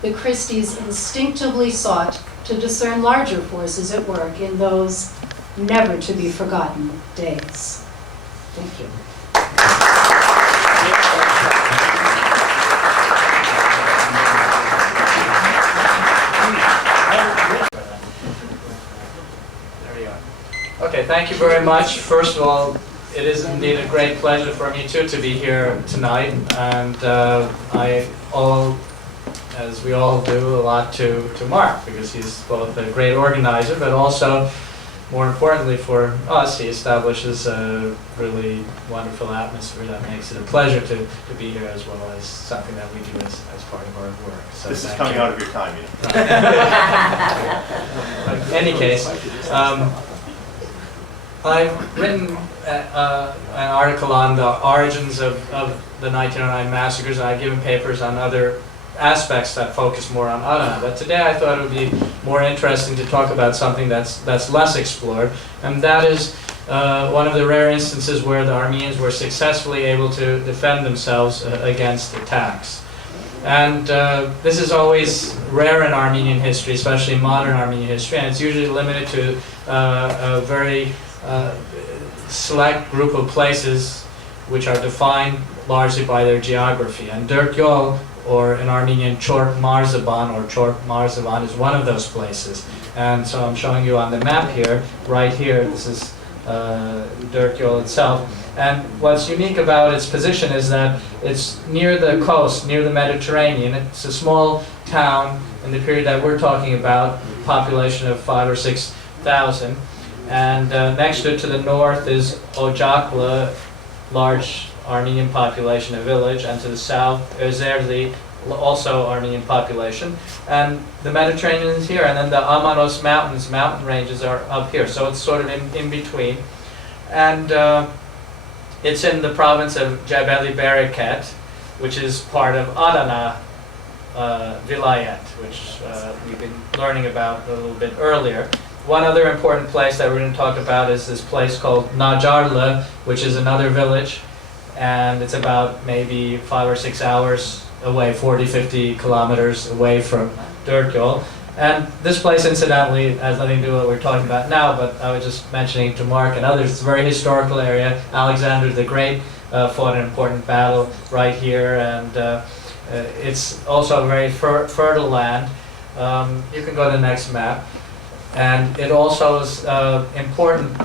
the Christies instinctively sought to discern larger forces at work in those never-to-be-forgotten days. Thank you. Okay, thank you very much. First of all, it is indeed a great pleasure for me too to be here tonight, and as we all do, a lot to Mark, because he's both a great organizer, but also more importantly for us, he establishes a really wonderful atmosphere that makes it a pleasure to be here, as well as something that we do as part of our work. So This is thank coming you. out of your time, you know. In any case, I've written an article on the origins of the 1909 massacres, and I've given papers on other aspects that focus more on Adana. But today I thought it would be more interesting to talk about something that's less explored, and that is one of the rare instances where the Armenians were successfully able to defend themselves against attacks. And this is always rare in Armenian history, especially modern Armenian history, and it's usually limited to a very select group of places which are defined largely by their geography. And Dört or in Armenian Chort Marzaban or Chort Marzaban is one of those places. And so I'm showing you on the map here, right here, this is Dört itself. And what's unique about its position is that it's near the coast, near the Mediterranean. It's a small town in the period that we're talking about, population of 5,000 or 6,000. And next to it to the north is Ocaklı, large Armenian population, a village, and to the south Özerli, also Armenian population. And the Mediterranean is here, and then the Amanos mountains, mountain ranges are up here. So it's sort of in between. And it's in the province of Jebeli Bereket, which is part of Adana Vilayet, which we've been learning about a little bit earlier. One other important place that we're going to talk about is this place called Najarlı, which is another village, and it's about maybe 5 or 6 hours away, 40, 50 kilometers away from Dört. And this place, incidentally, has nothing to do with what we're talking about now, but I was just mentioning it to Mark and others. It's a very historical area. Alexander the Great fought an important battle right here, and it's also a very fertile land. You can go to the next map. And it also is important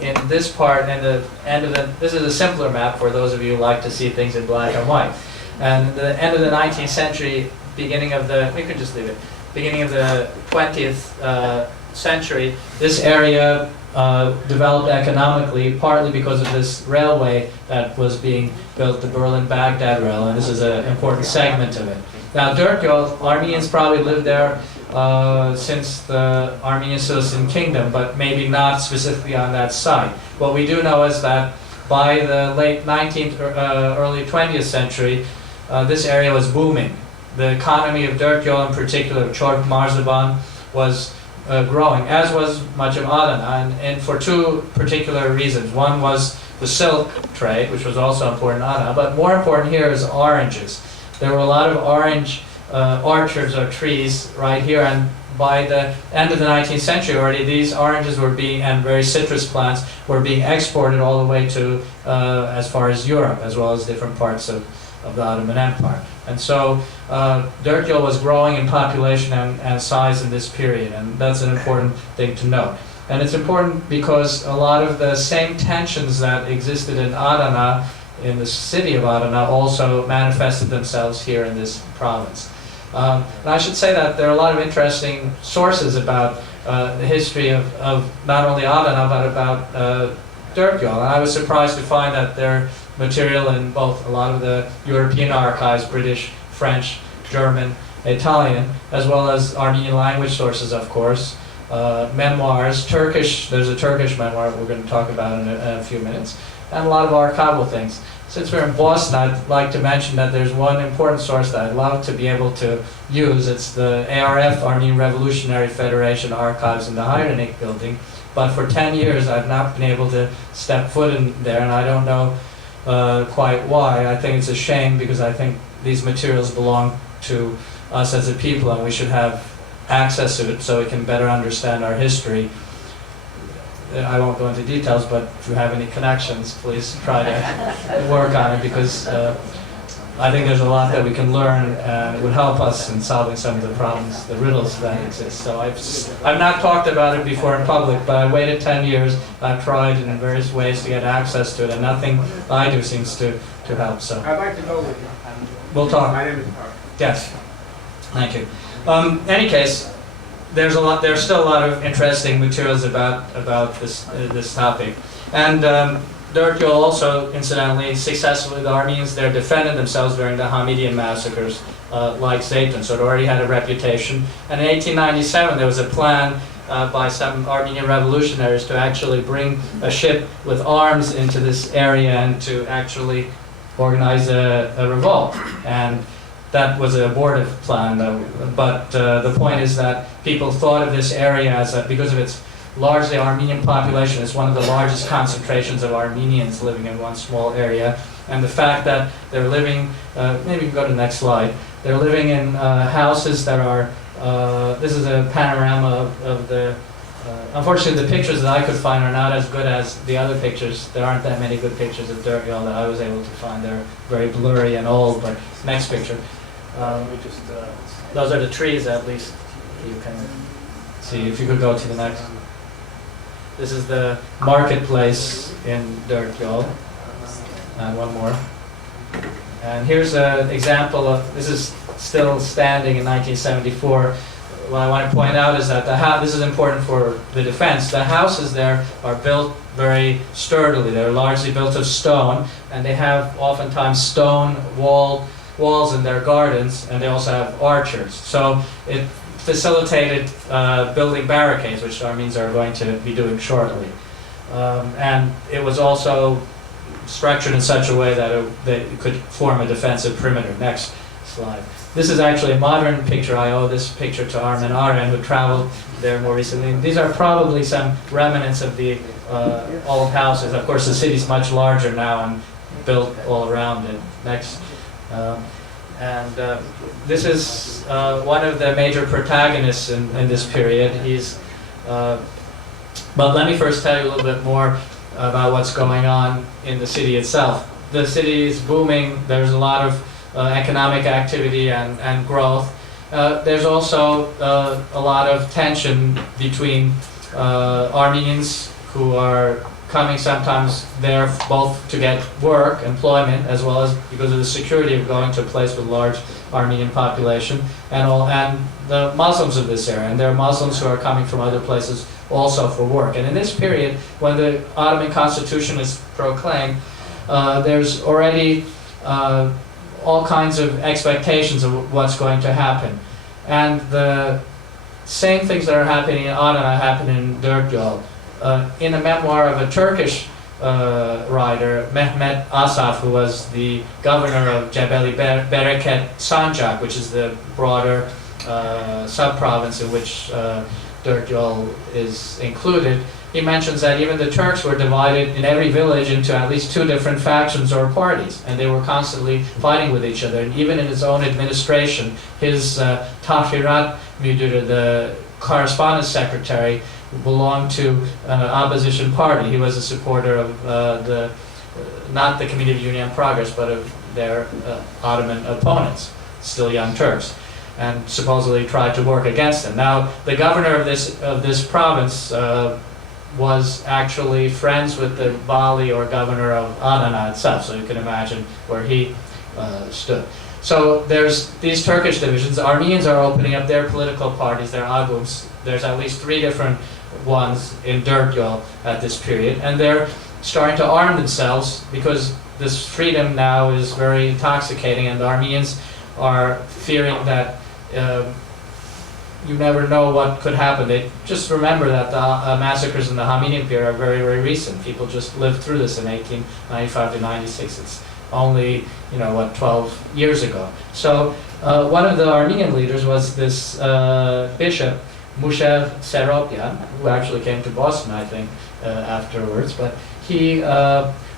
in this part, and the end of the, this is a simpler map for those of you who like to see things in black and white. And the end of the 19th century, beginning of the, we could just leave it, beginning of the 20th century, this area developed economically, partly because of this railway that was being built, the Berlin-Baghdad rail, and this is an important segment of it. Now, Dört, Armenians probably lived there since the Armenian Seleucid Kingdom, but maybe not specifically on that site. What we do know is that by the late 19th or early 20th century, this area was booming. The economy of Dört in particular, Chort Marzaban, was growing, as was much of Adana, and for two particular reasons. One was the silk trade, which was also important in Adana, but more important here is oranges. There were a lot of orange orchards or trees right here, and by the end of the 19th century already, these oranges were being, and various citrus plants, were being exported all the way to as far as Europe, as well as different parts of the Ottoman Empire. And so Dört was growing in population and size in this period, and that's an important thing to note. And it's important because a lot of the same tensions that existed in Adana, in the city of Adana, also manifested themselves here in this province. And I should say that there are a lot of interesting sources about the history of not only Adana, but about Dört. And I was surprised to find that there material in both a lot of the European archives, British, French, German, Italian, as well as Armenian language sources, of course, memoirs, Turkish, there's a Turkish memoir we're going to talk about in a few minutes, and a lot of archival things. Since we're in Boston, I'd like to mention that there's one important source that I'd love to be able to use. It's the ARF, Armenian Revolutionary Federation Archives in the Heidenreich building. But for 10 years, I've not been able to step foot in there, and I don't know quite why. I think it's a shame because I think these materials belong to us as a people, and we should have access to it so we can better understand our history. I won't go into details, but if you have any connections, please try to work on it, because I think there's a lot that we can learn, and it would help us in solving some of the problems, the riddles that exist. So I've not talked about it before in public, but I waited 10 years. I've tried in various ways to get access to it, and nothing I do seems to help. So I'd like to go with you. We'll talk. My name is Mark. Yes. Thank you. Any case, there's still a lot of interesting materials about this topic. And Dört-Yol also, incidentally, successfully, the Armenians there defended themselves during the Hamidian massacres, like Zeytin, so it already had a reputation. And in 1897, there was a plan by some Armenian revolutionaries to actually bring a ship with arms into this area and to actually organize a revolt. And that was an abortive plan, but the point is that people thought of this area as, because of its largely Armenian population, it's one of the largest concentrations of Armenians living in one small area. And the fact that they're living, maybe you can go to the next slide, they're living in houses that are, this is a panorama of the, unfortunately the pictures that I could find are not as good as the other pictures. There aren't that many good pictures of Dört-Yol that I was able to find. They're very blurry and old, but next picture. Those are the trees, at least you can see. If you could go to the next. This is the marketplace in Dört-Yol. And one more. And here's an example of, this is still standing in 1974. What I want to point out is that this is important for the defense. The houses there are built very sturdily. They're largely built of stone, and they have oftentimes stone walls in their gardens, and they also have archers. So it facilitated building barricades, which the Armenians are going to be doing shortly. And it was also structured in such a way that it could form a defensive perimeter. Next slide. This is actually a modern picture. I owe this picture to Aram Arkun, who traveled there more recently. And these are probably some remnants of the old houses. Of course, the city's much larger now and built all around it. Next. This is one of the major protagonists in this period. But let me first tell you a little bit more about what's going on in the city itself. The city is booming. There's a lot of economic activity and growth. There's also a lot of tension between Armenians who are coming sometimes there both to get work, employment, as well as because of the security of going to a place with large Armenian population, and the Muslims of this area. And there are Muslims who are coming from other places also for work. And in this period, when the Ottoman constitution is proclaimed, there's already all kinds of expectations of what's going to happen. And the same things that are happening in Adana happen in Dört-Yol. In a memoir of a Turkish writer, Mehmet Asaf, who was the governor of Cebeli Bereket Sancak, which is the broader sub-province in which Dört-Yol is included, he mentions that even the Turks were divided in every village into at least 2 different factions or parties, and they were constantly fighting with each other. And even in his own administration, his Tahrirat Müdürü, the correspondence secretary, belonged to an opposition party. He was a supporter of not the Committee of Union and Progress, but of their Ottoman opponents, still Young Turks, and supposedly tried to work against them. Now, the governor of this province was actually friends with the Vali or governor of Adana itself, so you can imagine where he stood. So there's these Turkish divisions. The Armenians are opening up their political parties, their agums. There's at least 3 different ones in Dört-Yol at this period, and they're starting to arm themselves because this freedom now is very intoxicating, and the Armenians are fearing that you never know what could happen. They just remember that the massacres in the Hamidian period are very, very recent. People just lived through this in 1895 to 96. It's only, 12 years ago. So one of the Armenian leaders was this bishop, Mushev Seropyan, who actually came to Boston, I think, afterwards. But he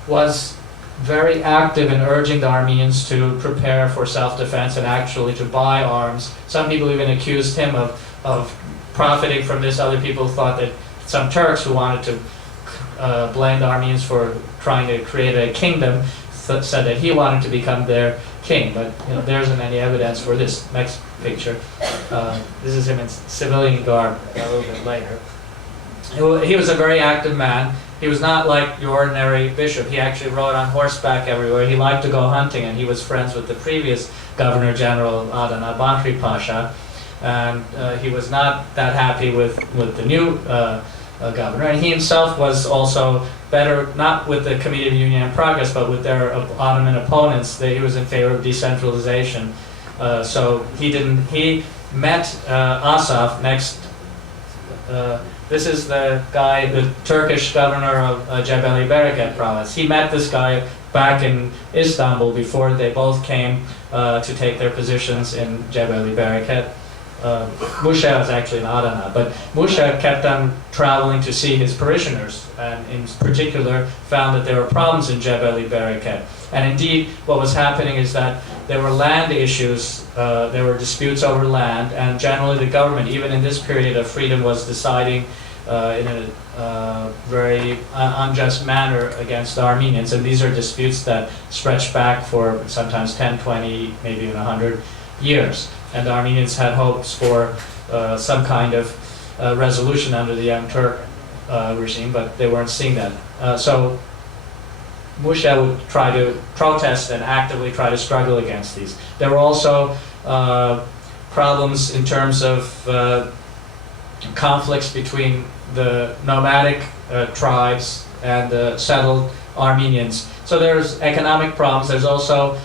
was very active in urging the Armenians to prepare for self-defense and actually to buy arms. Some people even accused him of profiting from this. Other people thought that some Turks who wanted to blame the Armenians for trying to create a kingdom said that he wanted to become their king. But there isn't any evidence for this. Next picture. This is him in civilian garb a little bit later. He was a very active man. He was not like your ordinary bishop. He actually rode on horseback everywhere. He liked to go hunting, and he was friends with the previous Governor General of Adana, Bahri Pasha. and he was not that happy with the new governor. And he himself was also better, not with the Committee of Union and Progress, but with their Ottoman opponents. He was in favor of decentralization. So he met Asaf next. This is the guy, the Turkish governor of Cebeli Bereket province. He met this guy back in Istanbul before they both came to take their positions in Cebeli Bereket. Musha was actually in Adana, but Musha kept on traveling to see his parishioners, and in particular found that there were problems in Cebeli Bereket. And indeed, what was happening is that there were land issues, there were disputes over land, and generally the government, even in this period of freedom, was deciding in a very unjust manner against the Armenians. And these are disputes that stretch back for sometimes 10, 20, maybe even 100 years. And the Armenians had hopes for some kind of resolution under the Young Turk regime, but they weren't seeing that. So Musha would try to protest and actively try to struggle against these. There were also problems in terms of conflicts between the nomadic tribes and the settled Armenians. So there's economic problems. There's also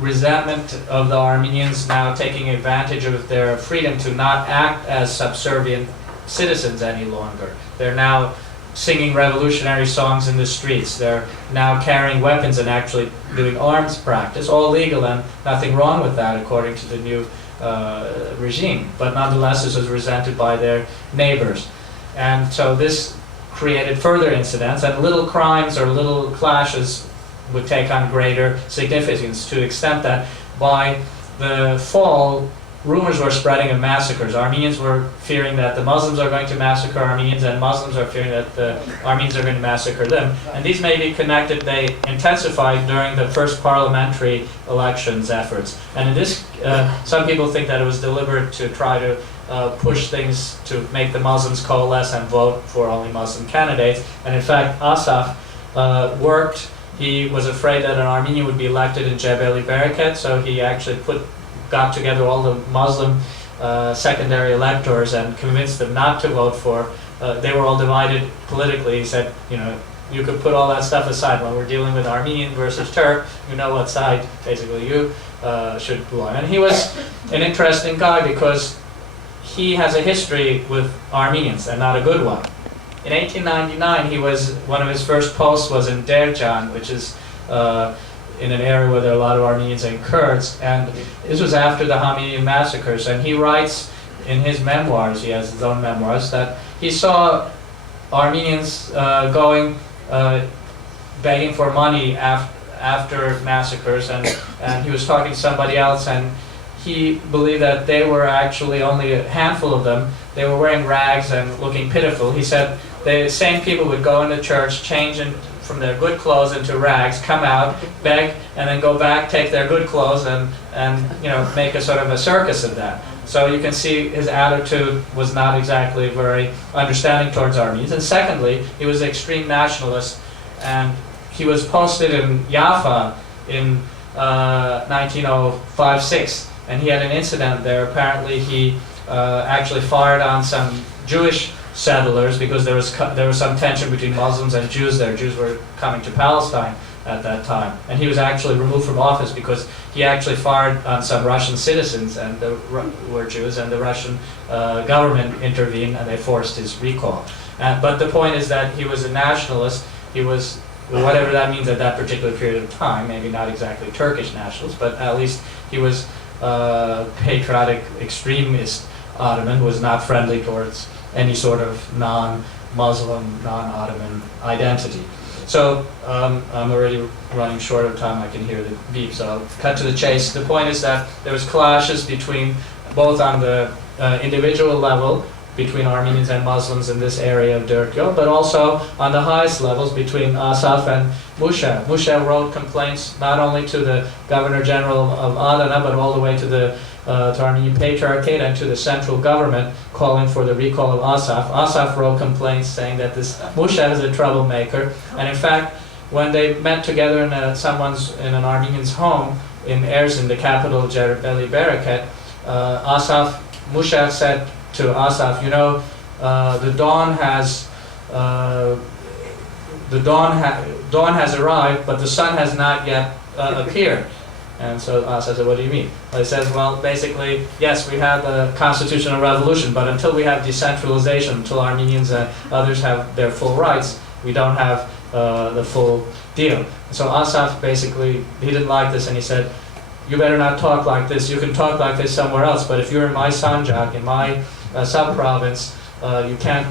resentment of the Armenians now taking advantage of their freedom to not act as subservient citizens any longer. They're now singing revolutionary songs in the streets. They're now carrying weapons and actually doing arms practice, all legal and nothing wrong with that according to the new regime. But nonetheless, this was resented by their neighbors. And so this created further incidents, and little crimes or little clashes would take on greater significance, to the extent that by the fall, rumors were spreading of massacres. Armenians were fearing that the Muslims are going to massacre Armenians, and Muslims are fearing that the Armenians are going to massacre them. And these may be connected, they intensified during the first parliamentary elections efforts. And in this, some people think that it was deliberate to try to push things to make the Muslims coalesce and vote for only Muslim candidates. And in fact, Asaf worked. He was afraid that an Armenian would be elected in Cebeli Bereket, so he actually got together all the Muslim secondary electors and convinced them not to vote for. They were all divided politically. He said, you know, you could put all that stuff aside. When we're dealing with Armenian versus Turk, you know what side basically you should belong. And he was an interesting guy because he has a history with Armenians, and not a good one. In 1899, one of his first posts was in Derjan, which is in an area where there are a lot of Armenians and Kurds, and this was after the Armenian massacres. And he writes in his memoirs, he has his own memoirs, that he saw Armenians going begging for money after massacres, and he was talking to somebody else, and he believed that they were actually only a handful of them. They were wearing rags and looking pitiful. He said the same people would go into church, change from their good clothes into rags, come out, beg, and then go back, take their good clothes, and you know, make a sort of a circus of that. So you can see his attitude was not exactly very understanding towards Armenians. And secondly, he was an extreme nationalist, and he was posted in Jaffa in 1905-06, and he had an incident there. Apparently he actually fired on some Jewish settlers because there was some tension between Muslims and Jews there. Jews were coming to Palestine at that time, and he was actually removed from office because he actually fired on some Russian citizens and were Jews, and the Russian government intervened and they forced his recall. But the point is that he was a nationalist. He was, whatever that means at that particular period of time, maybe not exactly Turkish nationalist, but at least he was patriotic extremist Ottoman who was not friendly towards any sort of non-Muslim, non-Ottoman identity. So I'm already running short of time. I can hear the beep, so I'll cut to the chase. The point is that there was clashes between, both on the individual level, between Armenians and Muslims in this area of Dörtgöl, but also on the highest levels between Asaf and Musha. Musha wrote complaints not only to the Governor General of Adana, but all the way to the to Armenian Patriarchate and to the central government, calling for the recall of Asaf. Asaf wrote complaints saying that this Musha is a troublemaker, and in fact, when they met together in an Armenian's home in Erzin, the capital of Cebeli Bereket, Musha said to Asaf, you know, the dawn has arrived, but the sun has not yet appeared. And so Asaf said, what do you mean? Well, he says, well, basically, yes, we had the constitutional revolution, but until we have decentralization, until Armenians and others have their full rights, we don't have the full deal. So Asaf basically, he didn't like this, and he said, you better not talk like this. You can talk like this somewhere else, but if you're in my sanjak, in my sub-province,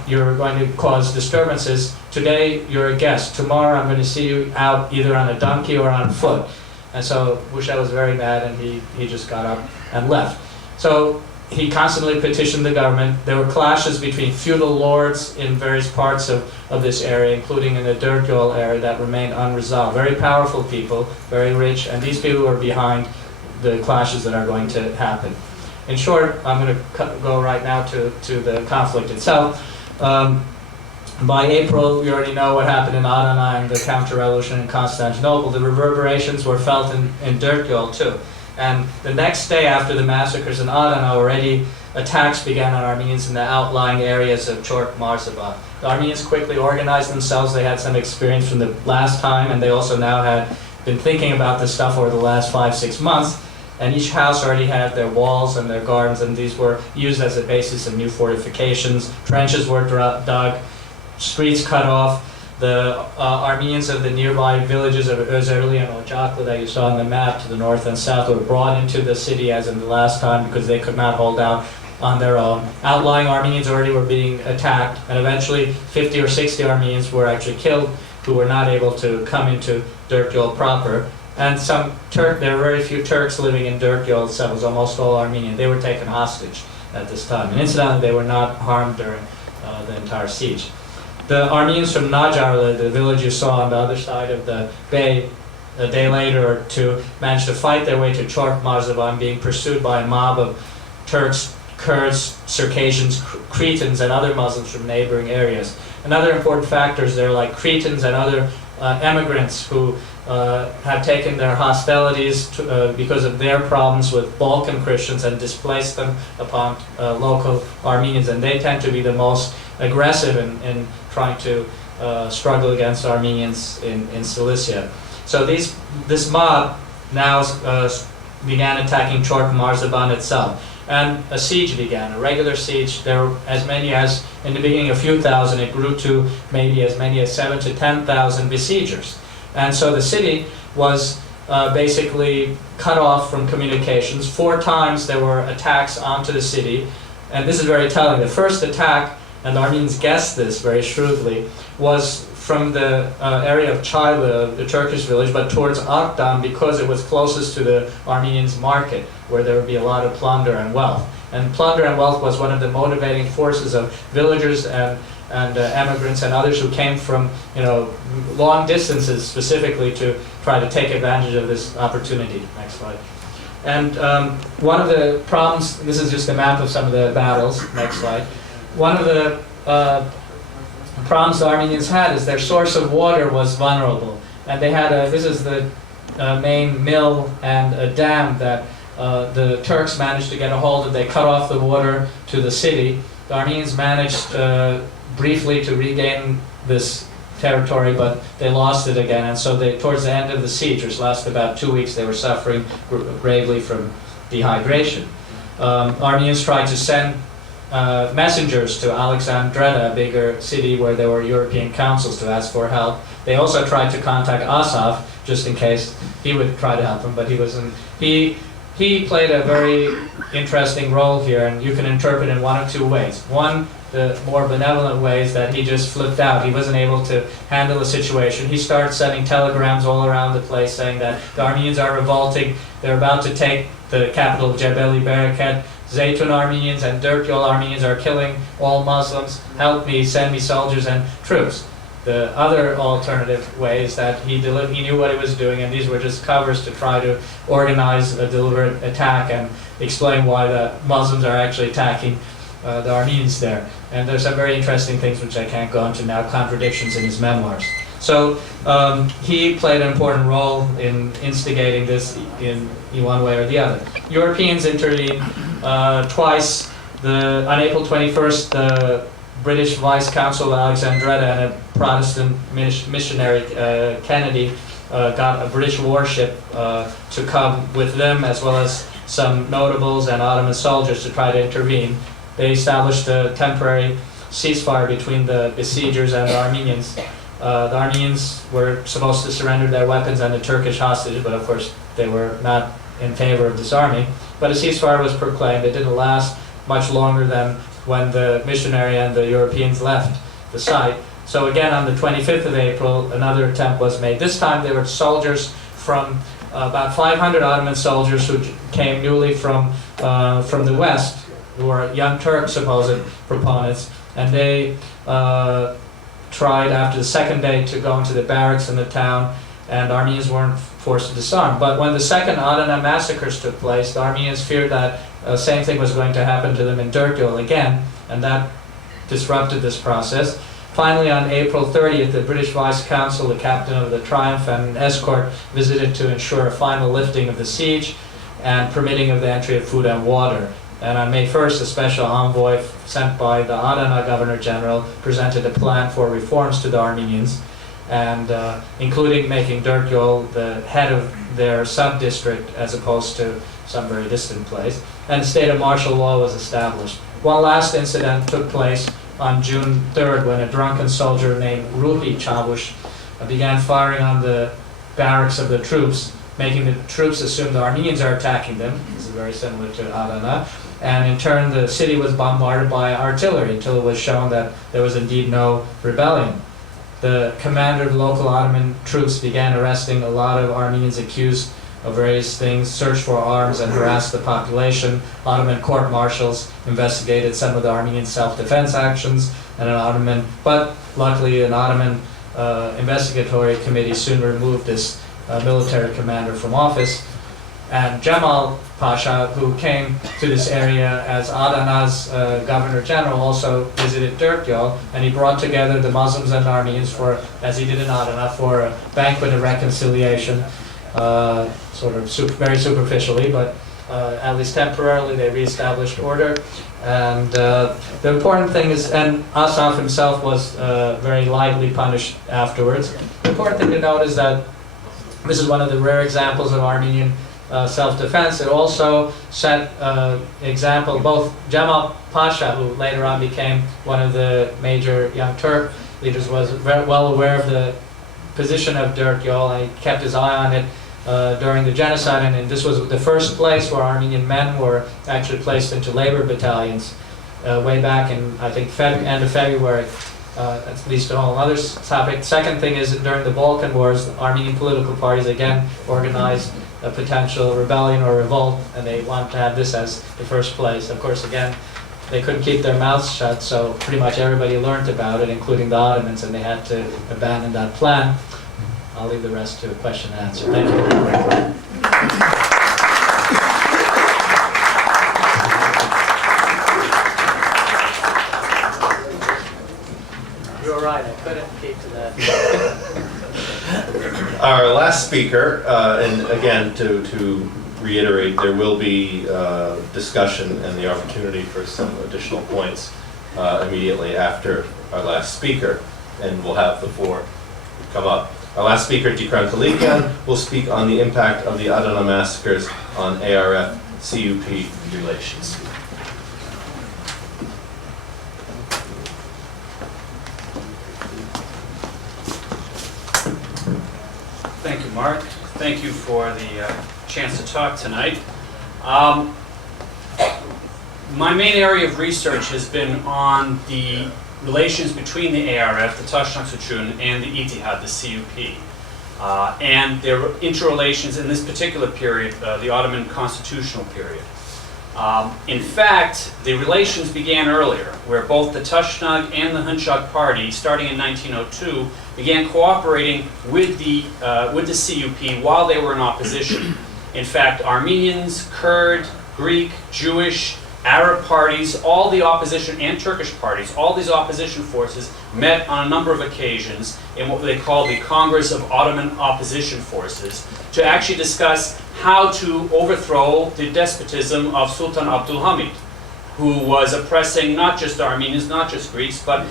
you're going to cause disturbances. Today, you're a guest. Tomorrow, I'm going to see you out either on a donkey or on foot. And so Musha was very mad, and he just got up and left. So he constantly petitioned the government. There were clashes between feudal lords in various parts of this area, including in the Dergyol area, that remained unresolved. Very powerful people, very rich, and these people were behind the clashes that are going to happen. In short, I'm going to go right now to the conflict itself. By April, we already know what happened in Adana and the counter-revolution in Constantinople. The reverberations were felt in Dergyol too. And the next day after the massacres in Adana, already attacks began on Armenians in the outlying areas of Chork Marzaban. The Armenians quickly organized themselves. They had some experience from the last time, and they also now had been thinking about this stuff over the last 5-6 months. And each house already had their walls and their gardens, and these were used as a basis of new fortifications. Trenches were dug, streets cut off. The Armenians of the nearby villages of Özerli and Ocaklı that you saw on the map to the north and south were brought into the city as in the last time because they could not hold out on their own. Outlying Armenians already were being attacked, and eventually 50 or 60 Armenians were actually killed who were not able to come into Dergyol proper. And there were very few Turks living in Dergyol itself. It was almost all Armenian. They were taken hostage at this time. And incidentally, they were not harmed during the entire siege. The Armenians from Najarlı, the village you saw on the other side of the bay, a day later or two, managed to fight their way to Chork Marzaban, being pursued by a mob of Turks, Kurds, Circassians, Cretans, and other Muslims from neighboring areas. Another important factor is there are like Cretans and other immigrants who have taken their hostilities because of their problems with Balkan Christians and displaced them upon local Armenians, and they tend to be the most aggressive in trying to struggle against Armenians in Cilicia. So this mob now began attacking Chork Marzaban itself, and a siege began, a regular siege. There were as many as, in the beginning, a few thousand. It grew to maybe as many as 7,000 to 10,000 besiegers. And so the city was basically cut off from communications. 4 times there were attacks onto the city, and this is very telling. The first attack, and the Armenians guessed this very shrewdly, was from the area of Çaylı, the Turkish village, but towards Akdam, because it was closest to the Armenians' market, where there would be a lot of plunder and wealth. And plunder and wealth was one of the motivating forces of villagers and immigrants and others who came from long distances specifically to try to take advantage of this opportunity. Next slide. And one of the problems, this is just a map of some of the battles. Next slide. One of the problems the Armenians had is their source of water was vulnerable, and they had this is the main mill and a dam that the Turks managed to get a hold of. They cut off the water to the city. The Armenians managed briefly to regain this territory, but they lost it again, and so towards the end of the siege, which lasted about 2 weeks, they were suffering gravely from dehydration. Armenians tried to send messengers to Alexandretta, a bigger city where there were European councils, to ask for help. They also tried to contact Asaf, just in case he would try to help them, but he wasn't. He played a very interesting role here, and you can interpret in one of 2 ways. One, the more benevolent way is that he just flipped out. He wasn't able to handle the situation. He started sending telegrams all around the place saying that the Armenians are revolting, they're about to take the capital of Jebeli Bereket, Zeytun Armenians and Dergyol Armenians are killing all Muslims, help me, send me soldiers and troops. The other alternative way is that he knew what he was doing, and these were just covers to try to organize a deliberate attack and explain why the Muslims are actually attacking the Armenians there. And there's some very interesting things which I can't go into now, contradictions in his memoirs. So he played an important role in instigating this in one way or the other. Europeans intervened twice. On April 21st, the British Vice Consul Alexandretta and a Protestant missionary, Kennedy, got a British warship to come with them, as well as some notables and Ottoman soldiers to try to intervene. They established a temporary ceasefire between the besiegers and the Armenians. The Armenians were supposed to surrender their weapons and the Turkish hostages, but of course they were not in favor of disarming. But a ceasefire was proclaimed. It didn't last much longer than when the missionary and the Europeans left the site. So again, on the 25th of April, another attempt was made. This time there were soldiers from about 500 Ottoman soldiers who came newly from the west, who were Young Turk supposed proponents, and they tried after the second day to go into the barracks in the town, and Armenians weren't forced to disarm. But when the second Adana massacres took place, the Armenians feared that same thing was going to happen to them in Derkyol again, and that disrupted this process. Finally, on April 30th, the British Vice Consul, the captain of the Triumph, and an escort visited to ensure a final lifting of the siege and permitting of the entry of food and water. And on May 1st, a special envoy sent by the Adana Governor General presented a plan for reforms to the Armenians, and including making Derkyol the head of their sub-district as opposed to some very distant place. And a state of martial law was established. One last incident took place on June 3rd when a drunken soldier named Ruhi Chavush began firing on the barracks of the troops, making the troops assume the Armenians are attacking them. This is very similar to Adana. And in turn, the city was bombarded by artillery until it was shown that there was indeed no rebellion. The commander of the local Ottoman troops began arresting a lot of Armenians accused of various things, searched for arms and harassed the population. Ottoman court-martials investigated some of the Armenian self-defense actions, and but luckily an Ottoman investigatory committee soon removed this military commander from office. And Cemal Pasha, who came to this area as Adana's Governor General, also visited Derkyol, and he brought together the Muslims and Armenians for, as he did in Adana, for a banquet of reconciliation, very superficially, but at least temporarily they reestablished order. And the important thing is, and Asaf himself was very lightly punished afterwards. The important thing to note is that this is one of the rare examples of Armenian self-defense. It also set example, both Cemal Pasha, who later on became one of the major Young Turk leaders, was very well aware of the position of Derkyol, and he kept his eye on it during the genocide, and this was the first place where Armenian men were actually placed into labor battalions way back in, I think, end of February. At least a whole other topic. Second thing is that during the Balkan Wars, the Armenian political parties again organized a potential rebellion or revolt, and they wanted to have this as the first place. Of course, again, they couldn't keep their mouths shut, so pretty much everybody learned about it, including the Ottomans, and they had to abandon that plan. I'll leave the rest to a question and answer. Thank you. You're right, I couldn't keep to that. Our last speaker, and again, to reiterate, there will be discussion and the opportunity for some additional points immediately after our last speaker, and we'll have the four come up. Our last speaker, Dikran Kaligian, will speak on the impact of the Adana massacres on ARF-CUP relations. Thank you, Mark. Thank you for the chance to talk tonight. My main area of research has been on the relations between the ARF, the Tashnaksuchun, and the Ittihad, the CUP, and their interrelations in this particular period, the Ottoman constitutional period. In fact, the relations began earlier, where both the Tashnag and the Hunchak party, starting in 1902, began cooperating with the CUP while they were in opposition. In fact, Armenians, Kurd, Greek, Jewish, Arab parties, all the opposition, and Turkish parties, all these opposition forces met on a number of occasions in what they call the Congress of Ottoman Opposition Forces to actually discuss how to overthrow the despotism of Sultan Abdulhamid, who was oppressing not just Armenians, not just Greeks, but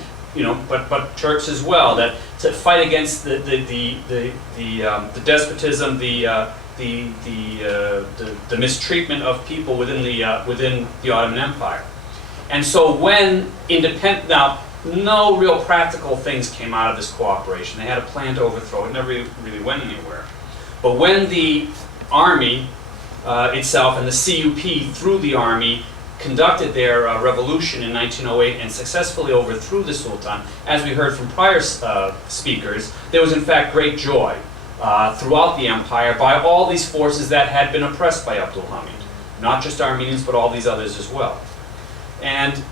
but Turks as well. That to fight against the despotism, the mistreatment of people within the Ottoman Empire. And so when now no real practical things came out of this cooperation. They had a plan to overthrow it, never really went anywhere. But when the army itself and the CUP through the army conducted their revolution in 1908 and successfully overthrew the Sultan, as we heard from prior speakers, there was in fact great joy throughout the empire by all these forces that had been oppressed by Abdulhamid, not just Armenians but all these others as well. And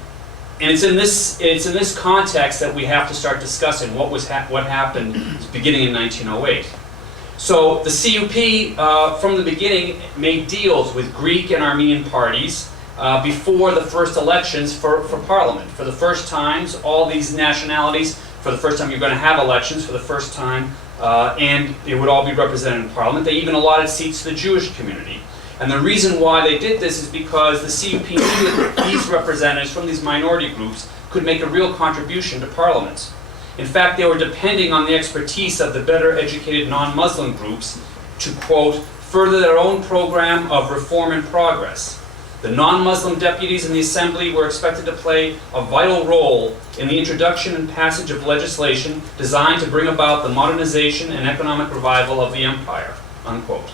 it's in this context that we have to start discussing what happened beginning in 1908. So the CUP from the beginning made deals with Greek and Armenian parties before the first elections for parliament. For the first times, all these nationalities, for the first time you're going to have elections for the first time, and it would all be represented in parliament. They even allotted seats to the Jewish community. And the reason why they did this is because the CUP knew that these representatives from these minority groups could make a real contribution to parliament. In fact, they were depending on the expertise of the better educated non-Muslim groups to, quote, further their own program of reform and progress. The non-Muslim deputies in the assembly were expected to play a vital role in the introduction and passage of legislation designed to bring about the modernization and economic revival of the empire, unquote.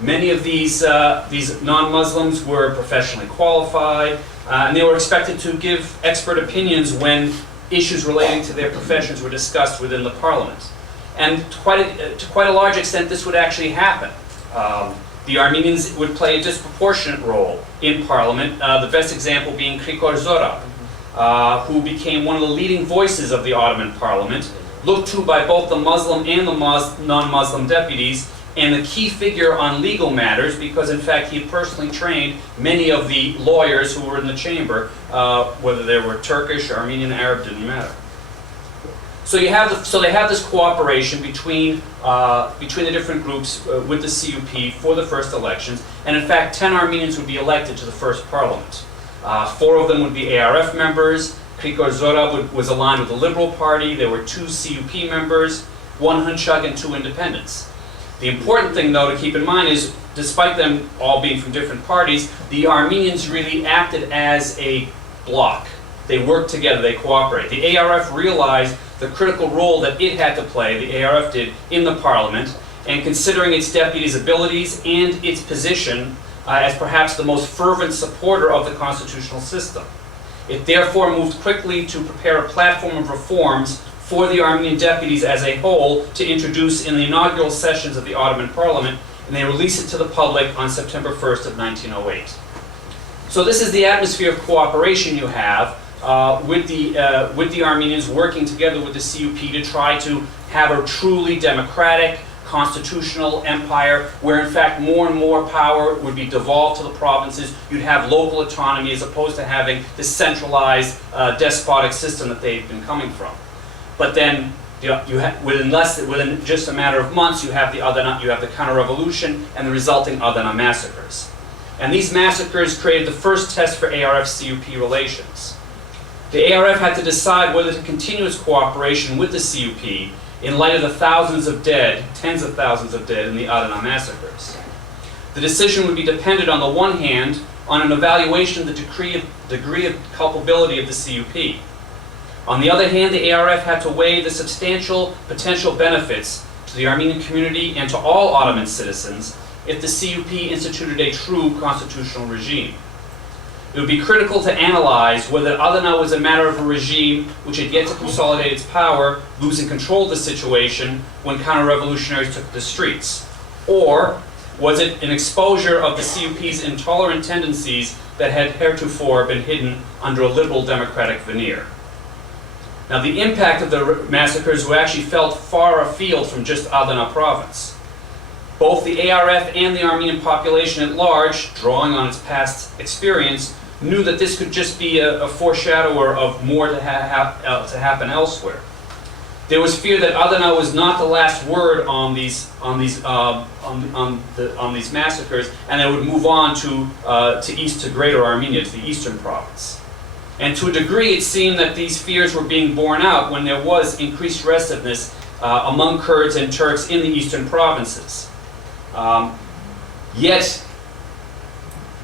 Many of these non-Muslims were professionally qualified, and they were expected to give expert opinions when issues relating to their professions were discussed within the parliament. And to quite a large extent, this would actually happen. The Armenians would play a disproportionate role in parliament, the best example being Krikor Zora, who became one of the leading voices of the Ottoman parliament, looked to by both the Muslim and the non-Muslim deputies, and the key figure on legal matters because, in fact, he personally trained many of the lawyers who were in the chamber, whether they were Turkish, Armenian, Arab, didn't matter. So they have this cooperation between the different groups with the CUP for the first elections, and in fact 10 Armenians would be elected to the first parliament. 4 of them would be ARF members. Krikor Zora was aligned with the Liberal Party. There were 2 CUP members, 1 Hunchak, and 2 independents. The important thing, though, to keep in mind is, despite them all being from different parties, the Armenians really acted as a bloc. They worked together, they cooperated. The ARF realized the critical role that it had to play, the ARF did, in the parliament, and considering its deputies' abilities and its position as perhaps the most fervent supporter of the constitutional system. It therefore moved quickly to prepare a platform of reforms for the Armenian deputies as a whole to introduce in the inaugural sessions of the Ottoman Parliament, and they released it to the public on September 1st of 1908. So this is the atmosphere of cooperation you have with the Armenians working together with the CUP to try to have a truly democratic, constitutional empire where in fact more and more power would be devolved to the provinces. You'd have local autonomy as opposed to having this centralized despotic system that they've been coming from. But then within just a matter of months you have the counter-revolution and the resulting Adana massacres. And these massacres created the first test for ARF-CUP relations. The ARF had to decide whether to continue its cooperation with the CUP in light of the thousands of dead, tens of thousands of dead in the Adana massacres. The decision would be dependent on the one hand on an evaluation of the degree of culpability of the CUP. On the other hand, the ARF had to weigh the substantial potential benefits to the Armenian community and to all Ottoman citizens if the CUP instituted a true constitutional regime. It would be critical to analyze whether Adana was a matter of a regime which had yet to consolidate its power, losing control of the situation when counter-revolutionaries took the streets, or was it an exposure of the CUP's intolerant tendencies that had heretofore been hidden under a liberal democratic veneer. Now, the impact of the massacres were actually felt far afield from just Adana province. Both the ARF and the Armenian population at large, drawing on its past experience, knew that this could just be a foreshadower of more to happen elsewhere. There was fear that Adana was not the last word on these massacres, and they would move on to Greater Armenia, to the eastern province. And to a degree, it seemed that these fears were being borne out when there was increased restiveness among Kurds and Turks in the eastern provinces. Yet,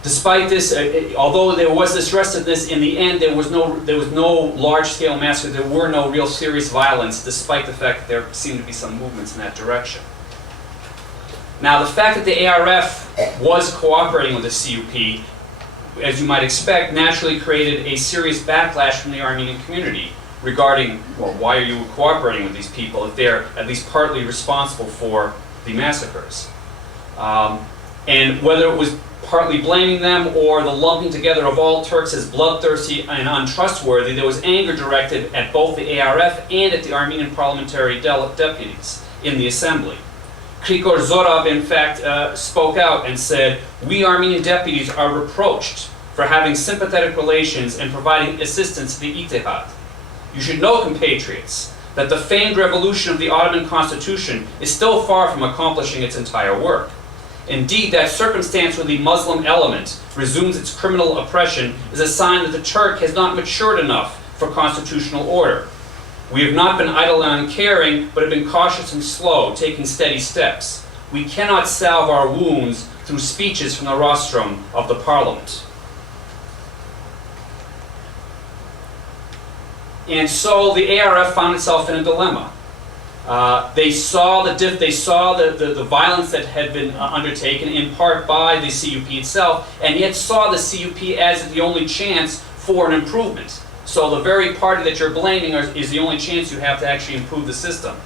despite this, although there was this restiveness, in the end there was no large-scale massacre. There were no real serious violence, despite the fact that there seemed to be some movements in that direction. Now, the fact that the ARF was cooperating with the CUP, as you might expect, naturally created a serious backlash from the Armenian community regarding, well, why are you cooperating with these people if they're at least partly responsible for the massacres? And whether it was partly blaming them or the lumping together of all Turks as bloodthirsty and untrustworthy, there was anger directed at both the ARF and at the Armenian parliamentary deputies in the assembly. Krikor Zorab, in fact, spoke out and said, "We Armenian deputies are reproached for having sympathetic relations and providing assistance to the Ittihad. You should know, compatriots, that the famed revolution of the Ottoman constitution is still far from accomplishing its entire work. Indeed, that circumstance where the Muslim element resumes its criminal oppression is a sign that the Turk has not matured enough for constitutional order. We have not been idle and uncaring, but have been cautious and slow, taking steady steps. We cannot salve our wounds through speeches from the rostrum of the parliament." And so the ARF found itself in a dilemma. They saw the violence that had been undertaken in part by the CUP itself, and yet saw the CUP as the only chance for an improvement. So the very party that you're blaming is the only chance you have to actually improve the system.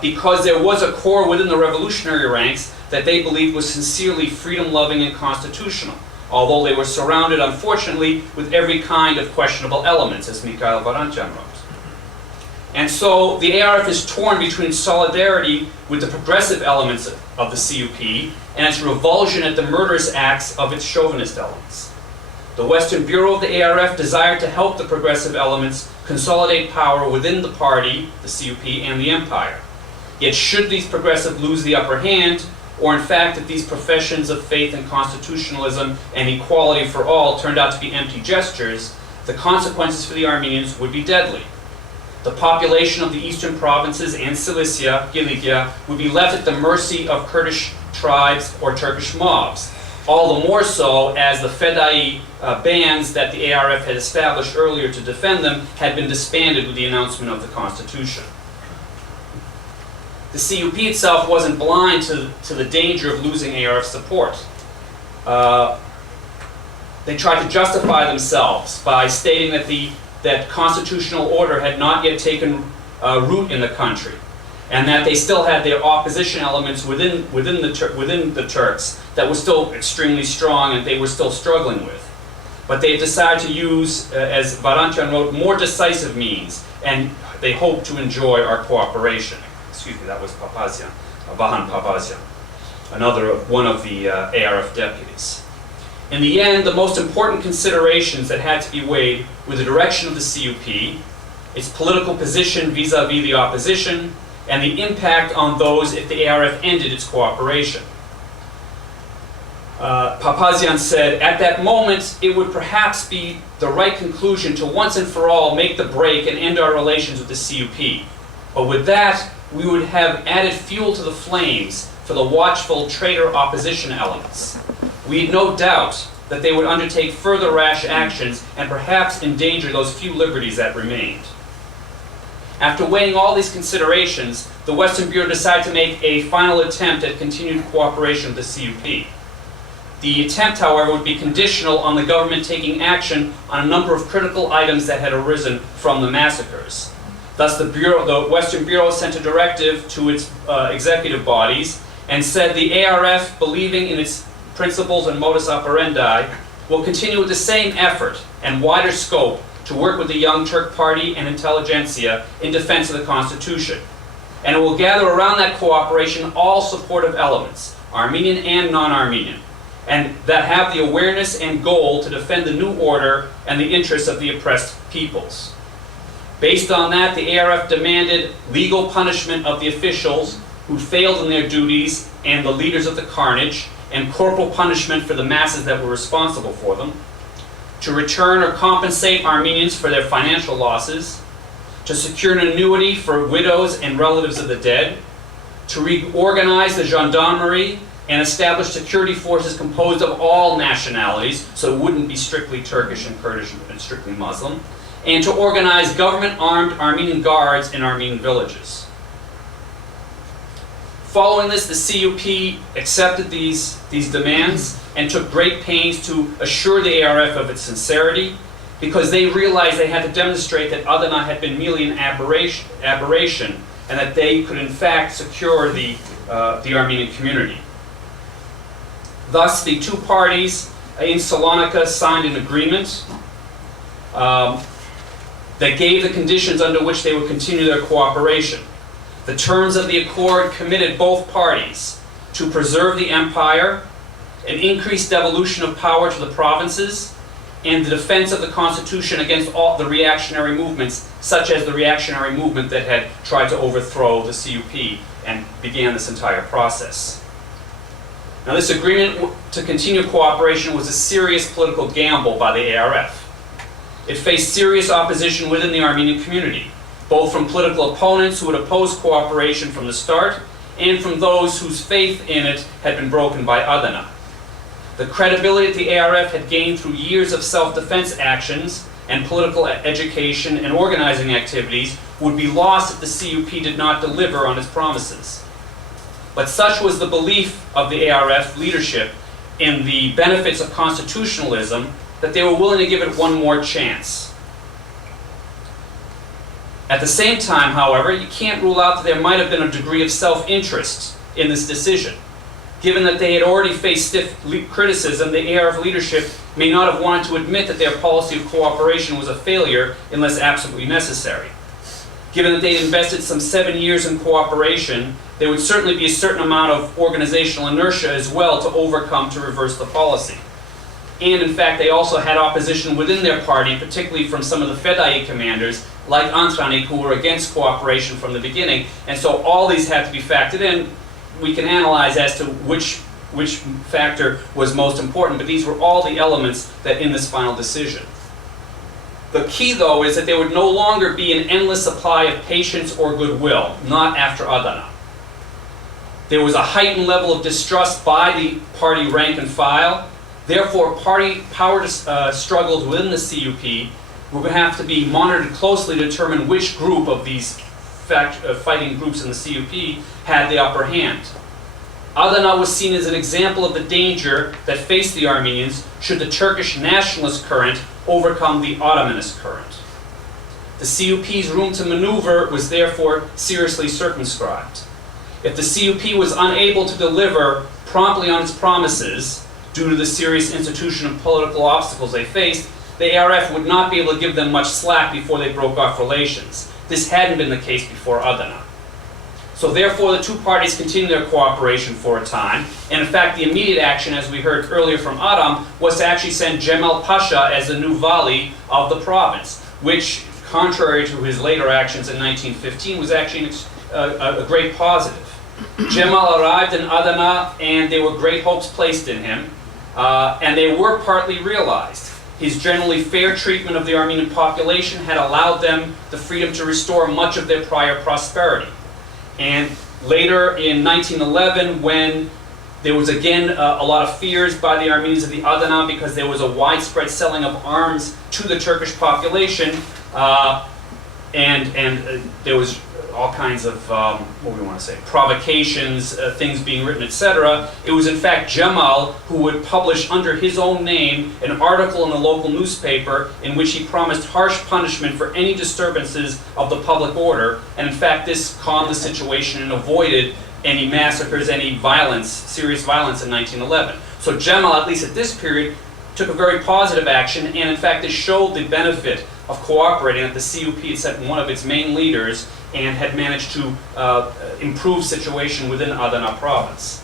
Because there was a core within the revolutionary ranks that they believed was sincerely freedom-loving and constitutional, although they were surrounded, unfortunately, with every kind of questionable elements, as Mikhail Varantian wrote. And so the ARF is torn between solidarity with the progressive elements of the CUP and its revulsion at the murderous acts of its chauvinist elements. The Western Bureau of the ARF desired to help the progressive elements consolidate power within the party, the CUP, and the empire. Yet should these progressive lose the upper hand, or in fact if these professions of faith in constitutionalism and equality for all turned out to be empty gestures, the consequences for the Armenians would be deadly. The population of the eastern provinces and Cilicia, Kilikia, would be left at the mercy of Kurdish tribes or Turkish mobs, all the more so as the Fedai bands that the ARF had established earlier to defend them had been disbanded with the announcement of the constitution. The CUP itself wasn't blind to the danger of losing ARF support. They tried to justify themselves by stating that constitutional order had not yet taken root in the country, and that they still had their opposition elements within the Turks that was still extremely strong and they were still struggling with. But they decided to use, as Varantian wrote, more decisive means, and they hoped to enjoy our cooperation. Excuse me, that was Papazian, Vahan Papazian, one of the ARF deputies. In the end, the most important considerations that had to be weighed were the direction of the CUP, its political position vis-à-vis the opposition, and the impact on those if the ARF ended its cooperation. Papazian said, "At that moment, it would perhaps be the right conclusion to once and for all make the break and end our relations with the CUP. But with that, we would have added fuel to the flames for the watchful traitor opposition elements. We had no doubt that they would undertake further rash actions and perhaps endanger those few liberties that remained." After weighing all these considerations, the Western Bureau decided to make a final attempt at continued cooperation with the CUP. The attempt, however, would be conditional on the government taking action on a number of critical items that had arisen from the massacres. Thus, the Western Bureau sent a directive to its executive bodies and said the ARF, believing in its principles and modus operandi, will continue with the same effort and wider scope to work with the Young Turk Party and intelligentsia in defense of the Constitution. And it will gather around that cooperation all supportive elements, Armenian and non-Armenian, and that have the awareness and goal to defend the new order and the interests of the oppressed peoples. Based on that, the ARF demanded legal punishment of the officials who failed in their duties and the leaders of the carnage, and corporal punishment for the masses that were responsible for them, to return or compensate Armenians for their financial losses, to secure an annuity for widows and relatives of the dead, to reorganize the gendarmerie and establish security forces composed of all nationalities, so it wouldn't be strictly Turkish and Kurdish and strictly Muslim, and to organize government-armed Armenian guards in Armenian villages. Following this, the CUP accepted these demands and took great pains to assure the ARF of its sincerity, because they realized they had to demonstrate that Adana had been merely an aberration and that they could in fact secure the Armenian community. Thus, the two parties in Salonika signed an agreement that gave the conditions under which they would continue their cooperation. The terms of the accord committed both parties to preserve the empire, an increased devolution of power to the provinces, and the defense of the constitution against all the reactionary movements, such as the reactionary movement that had tried to overthrow the CUP and began this entire process. Now, this agreement to continue cooperation was a serious political gamble by the ARF. It faced serious opposition within the Armenian community, both from political opponents who had opposed cooperation from the start, and from those whose faith in it had been broken by Adana. The credibility that the ARF had gained through years of self-defense actions and political education and organizing activities would be lost if the CUP did not deliver on its promises. But such was the belief of the ARF leadership in the benefits of constitutionalism that they were willing to give it one more chance. At the same time, however, you can't rule out that there might have been a degree of self-interest in this decision. Given that they had already faced stiff criticism, the ARF leadership may not have wanted to admit that their policy of cooperation was a failure unless absolutely necessary. Given that they had invested some 7 years in cooperation, there would certainly be a certain amount of organizational inertia as well to overcome to reverse the policy. And in fact, they also had opposition within their party, particularly from some of the Fedai commanders, like Antranik, who were against cooperation from the beginning. And so all these had to be factored in. We can analyze as to which factor was most important, but these were all the elements that in this final decision. The key, though, is that there would no longer be an endless supply of patience or goodwill, not after Adana. There was a heightened level of distrust by the party rank and file. Therefore, party power struggles within the CUP were going to have to be monitored closely to determine which group of these fighting groups in the CUP had the upper hand. Adana was seen as an example of the danger that faced the Armenians should the Turkish nationalist current overcome the Ottomanist current. The CUP's room to maneuver was therefore seriously circumscribed. If the CUP was unable to deliver promptly on its promises due to the serious institutional and political obstacles they faced, the ARF would not be able to give them much slack before they broke off relations. This hadn't been the case before Adana. So therefore, the two parties continued their cooperation for a time. And in fact, the immediate action, as we heard earlier from Aram, was to actually send Cemal Pasha as the new Vali of the province, which, contrary to his later actions in 1915, was actually a great positive. Cemal arrived in Adana, and there were great hopes placed in him, and they were partly realized. His generally fair treatment of the Armenian population had allowed them the freedom to restore much of their prior prosperity. And later in 1911, when there was again a lot of fears by the Armenians of the Adana because there was a widespread selling of arms to the Turkish population, and there was all kinds of, provocations, things being written, etc. It was in fact Cemal who would publish under his own name an article in the local newspaper in which he promised harsh punishment for any disturbances of the public order, and in fact this calmed the situation and avoided any massacres, any violence, serious violence in 1911. So Cemal, at least at this period, took a very positive action, and in fact it showed the benefit of cooperating, that the CUP had sent one of its main leaders and had managed to improve situation within Adana province.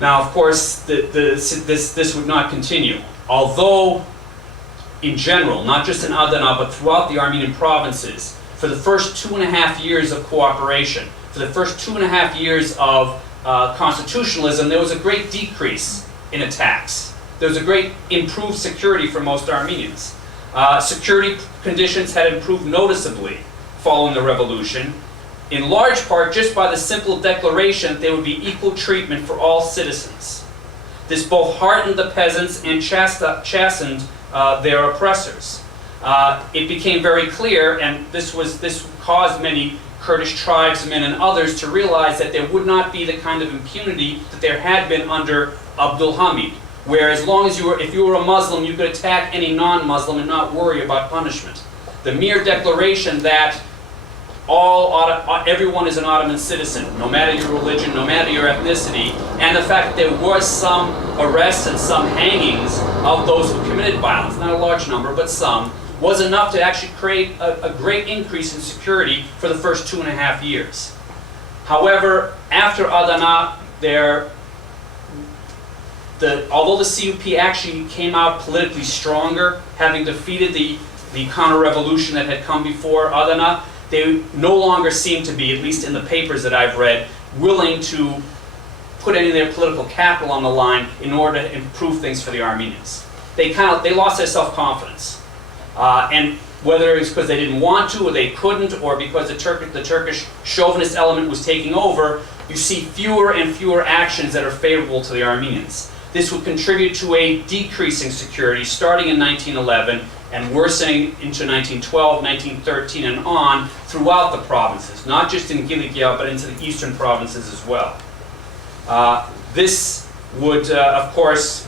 Now, of course, this would not continue. Although, in general, not just in Adana, but throughout the Armenian provinces, for the first 2.5 years of cooperation, for the first 2.5 years of constitutionalism, there was a great decrease in attacks. There was a great improved security for most Armenians. Security conditions had improved noticeably following the revolution, in large part just by the simple declaration that there would be equal treatment for all citizens. This both heartened the peasants and chastened their oppressors. It became very clear, and this caused many Kurdish tribesmen and others to realize that there would not be the kind of impunity that there had been under Abdul Hamid, where as long as if you were a Muslim, you could attack any non-Muslim and not worry about punishment. The mere declaration that everyone is an Ottoman citizen, no matter your religion, no matter your ethnicity, and the fact that there was some arrests and some hangings of those who committed violence, not a large number, but some, was enough to actually create a great increase in security for the first 2.5 years. However, after Adana, although the CUP actually came out politically stronger, having defeated the counter-revolution that had come before Adana, they no longer seem to be, at least in the papers that I've read, willing to put any of their political capital on the line in order to improve things for the Armenians. They lost their self-confidence. And whether it was because they didn't want to, or they couldn't, or because the Turkish chauvinist element was taking over, you see fewer and fewer actions that are favorable to the Armenians. This would contribute to a decreasing security starting in 1911 and worsening into 1912, 1913, and on throughout the provinces, not just in Kilikia, but into the eastern provinces as well. This would, of course,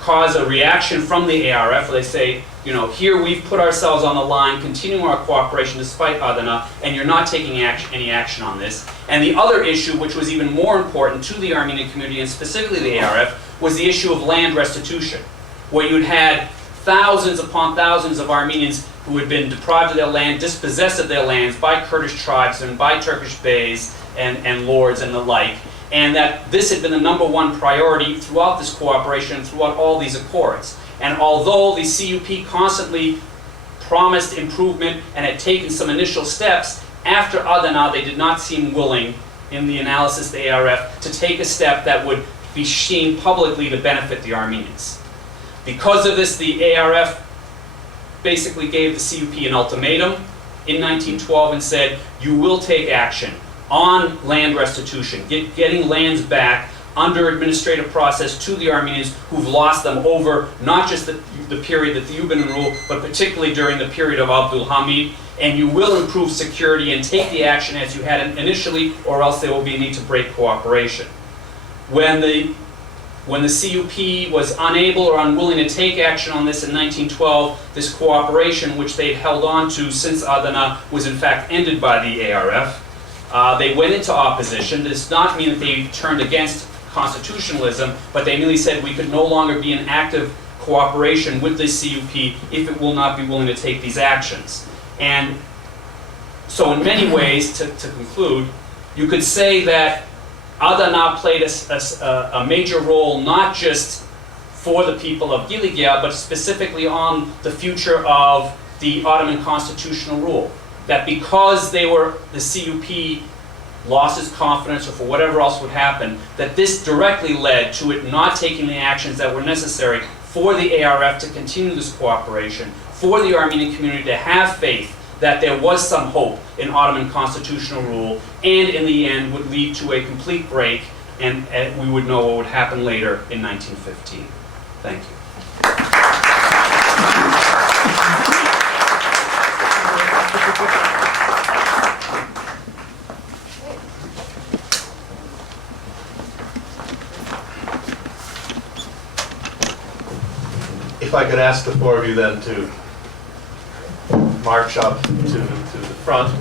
cause a reaction from the ARF, where they say, you know, here we've put ourselves on the line, continuing our cooperation despite Adana, and you're not taking any action on this. And the other issue, which was even more important to the Armenian community, and specifically the ARF, was the issue of land restitution, where you'd had thousands upon thousands of Armenians who had been deprived of their land, dispossessed of their lands by Kurdish tribes and by Turkish beys and lords and the like, and that this had been the #1 priority throughout this cooperation and throughout all these accords. And although the CUP constantly promised improvement and had taken some initial steps, after Adana they did not seem willing, in the analysis of the ARF, to take a step that would be seen publicly to benefit the Armenians. Because of this, the ARF basically gave the CUP an ultimatum in 1912 and said, you will take action on land restitution, getting lands back under administrative process to the Armenians who've lost them over not just the period that you've been in rule, but particularly during the period of Abdul Hamid, and you will improve security and take the action as you had initially, or else there will be a need to break cooperation. When the CUP was unable or unwilling to take action on this in 1912, this cooperation, which they'd held on to since Adana, was in fact ended by the ARF. They went into opposition. This does not mean that they turned against constitutionalism, but they merely said we could no longer be in active cooperation with the CUP if it will not be willing to take these actions. And so in many ways, to conclude, you could say that Adana played a major role not just for the people of Kilikia, but specifically on the future of the Ottoman constitutional rule. That because the CUP lost its confidence or for whatever else would happen, that this directly led to it not taking the actions that were necessary for the ARF to continue this cooperation, for the Armenian community to have faith that there was some hope in Ottoman constitutional rule, and in the end would lead to a complete break, and we would know what would happen later in 1915. Thank you. If I could ask the four of you then to march up to the front.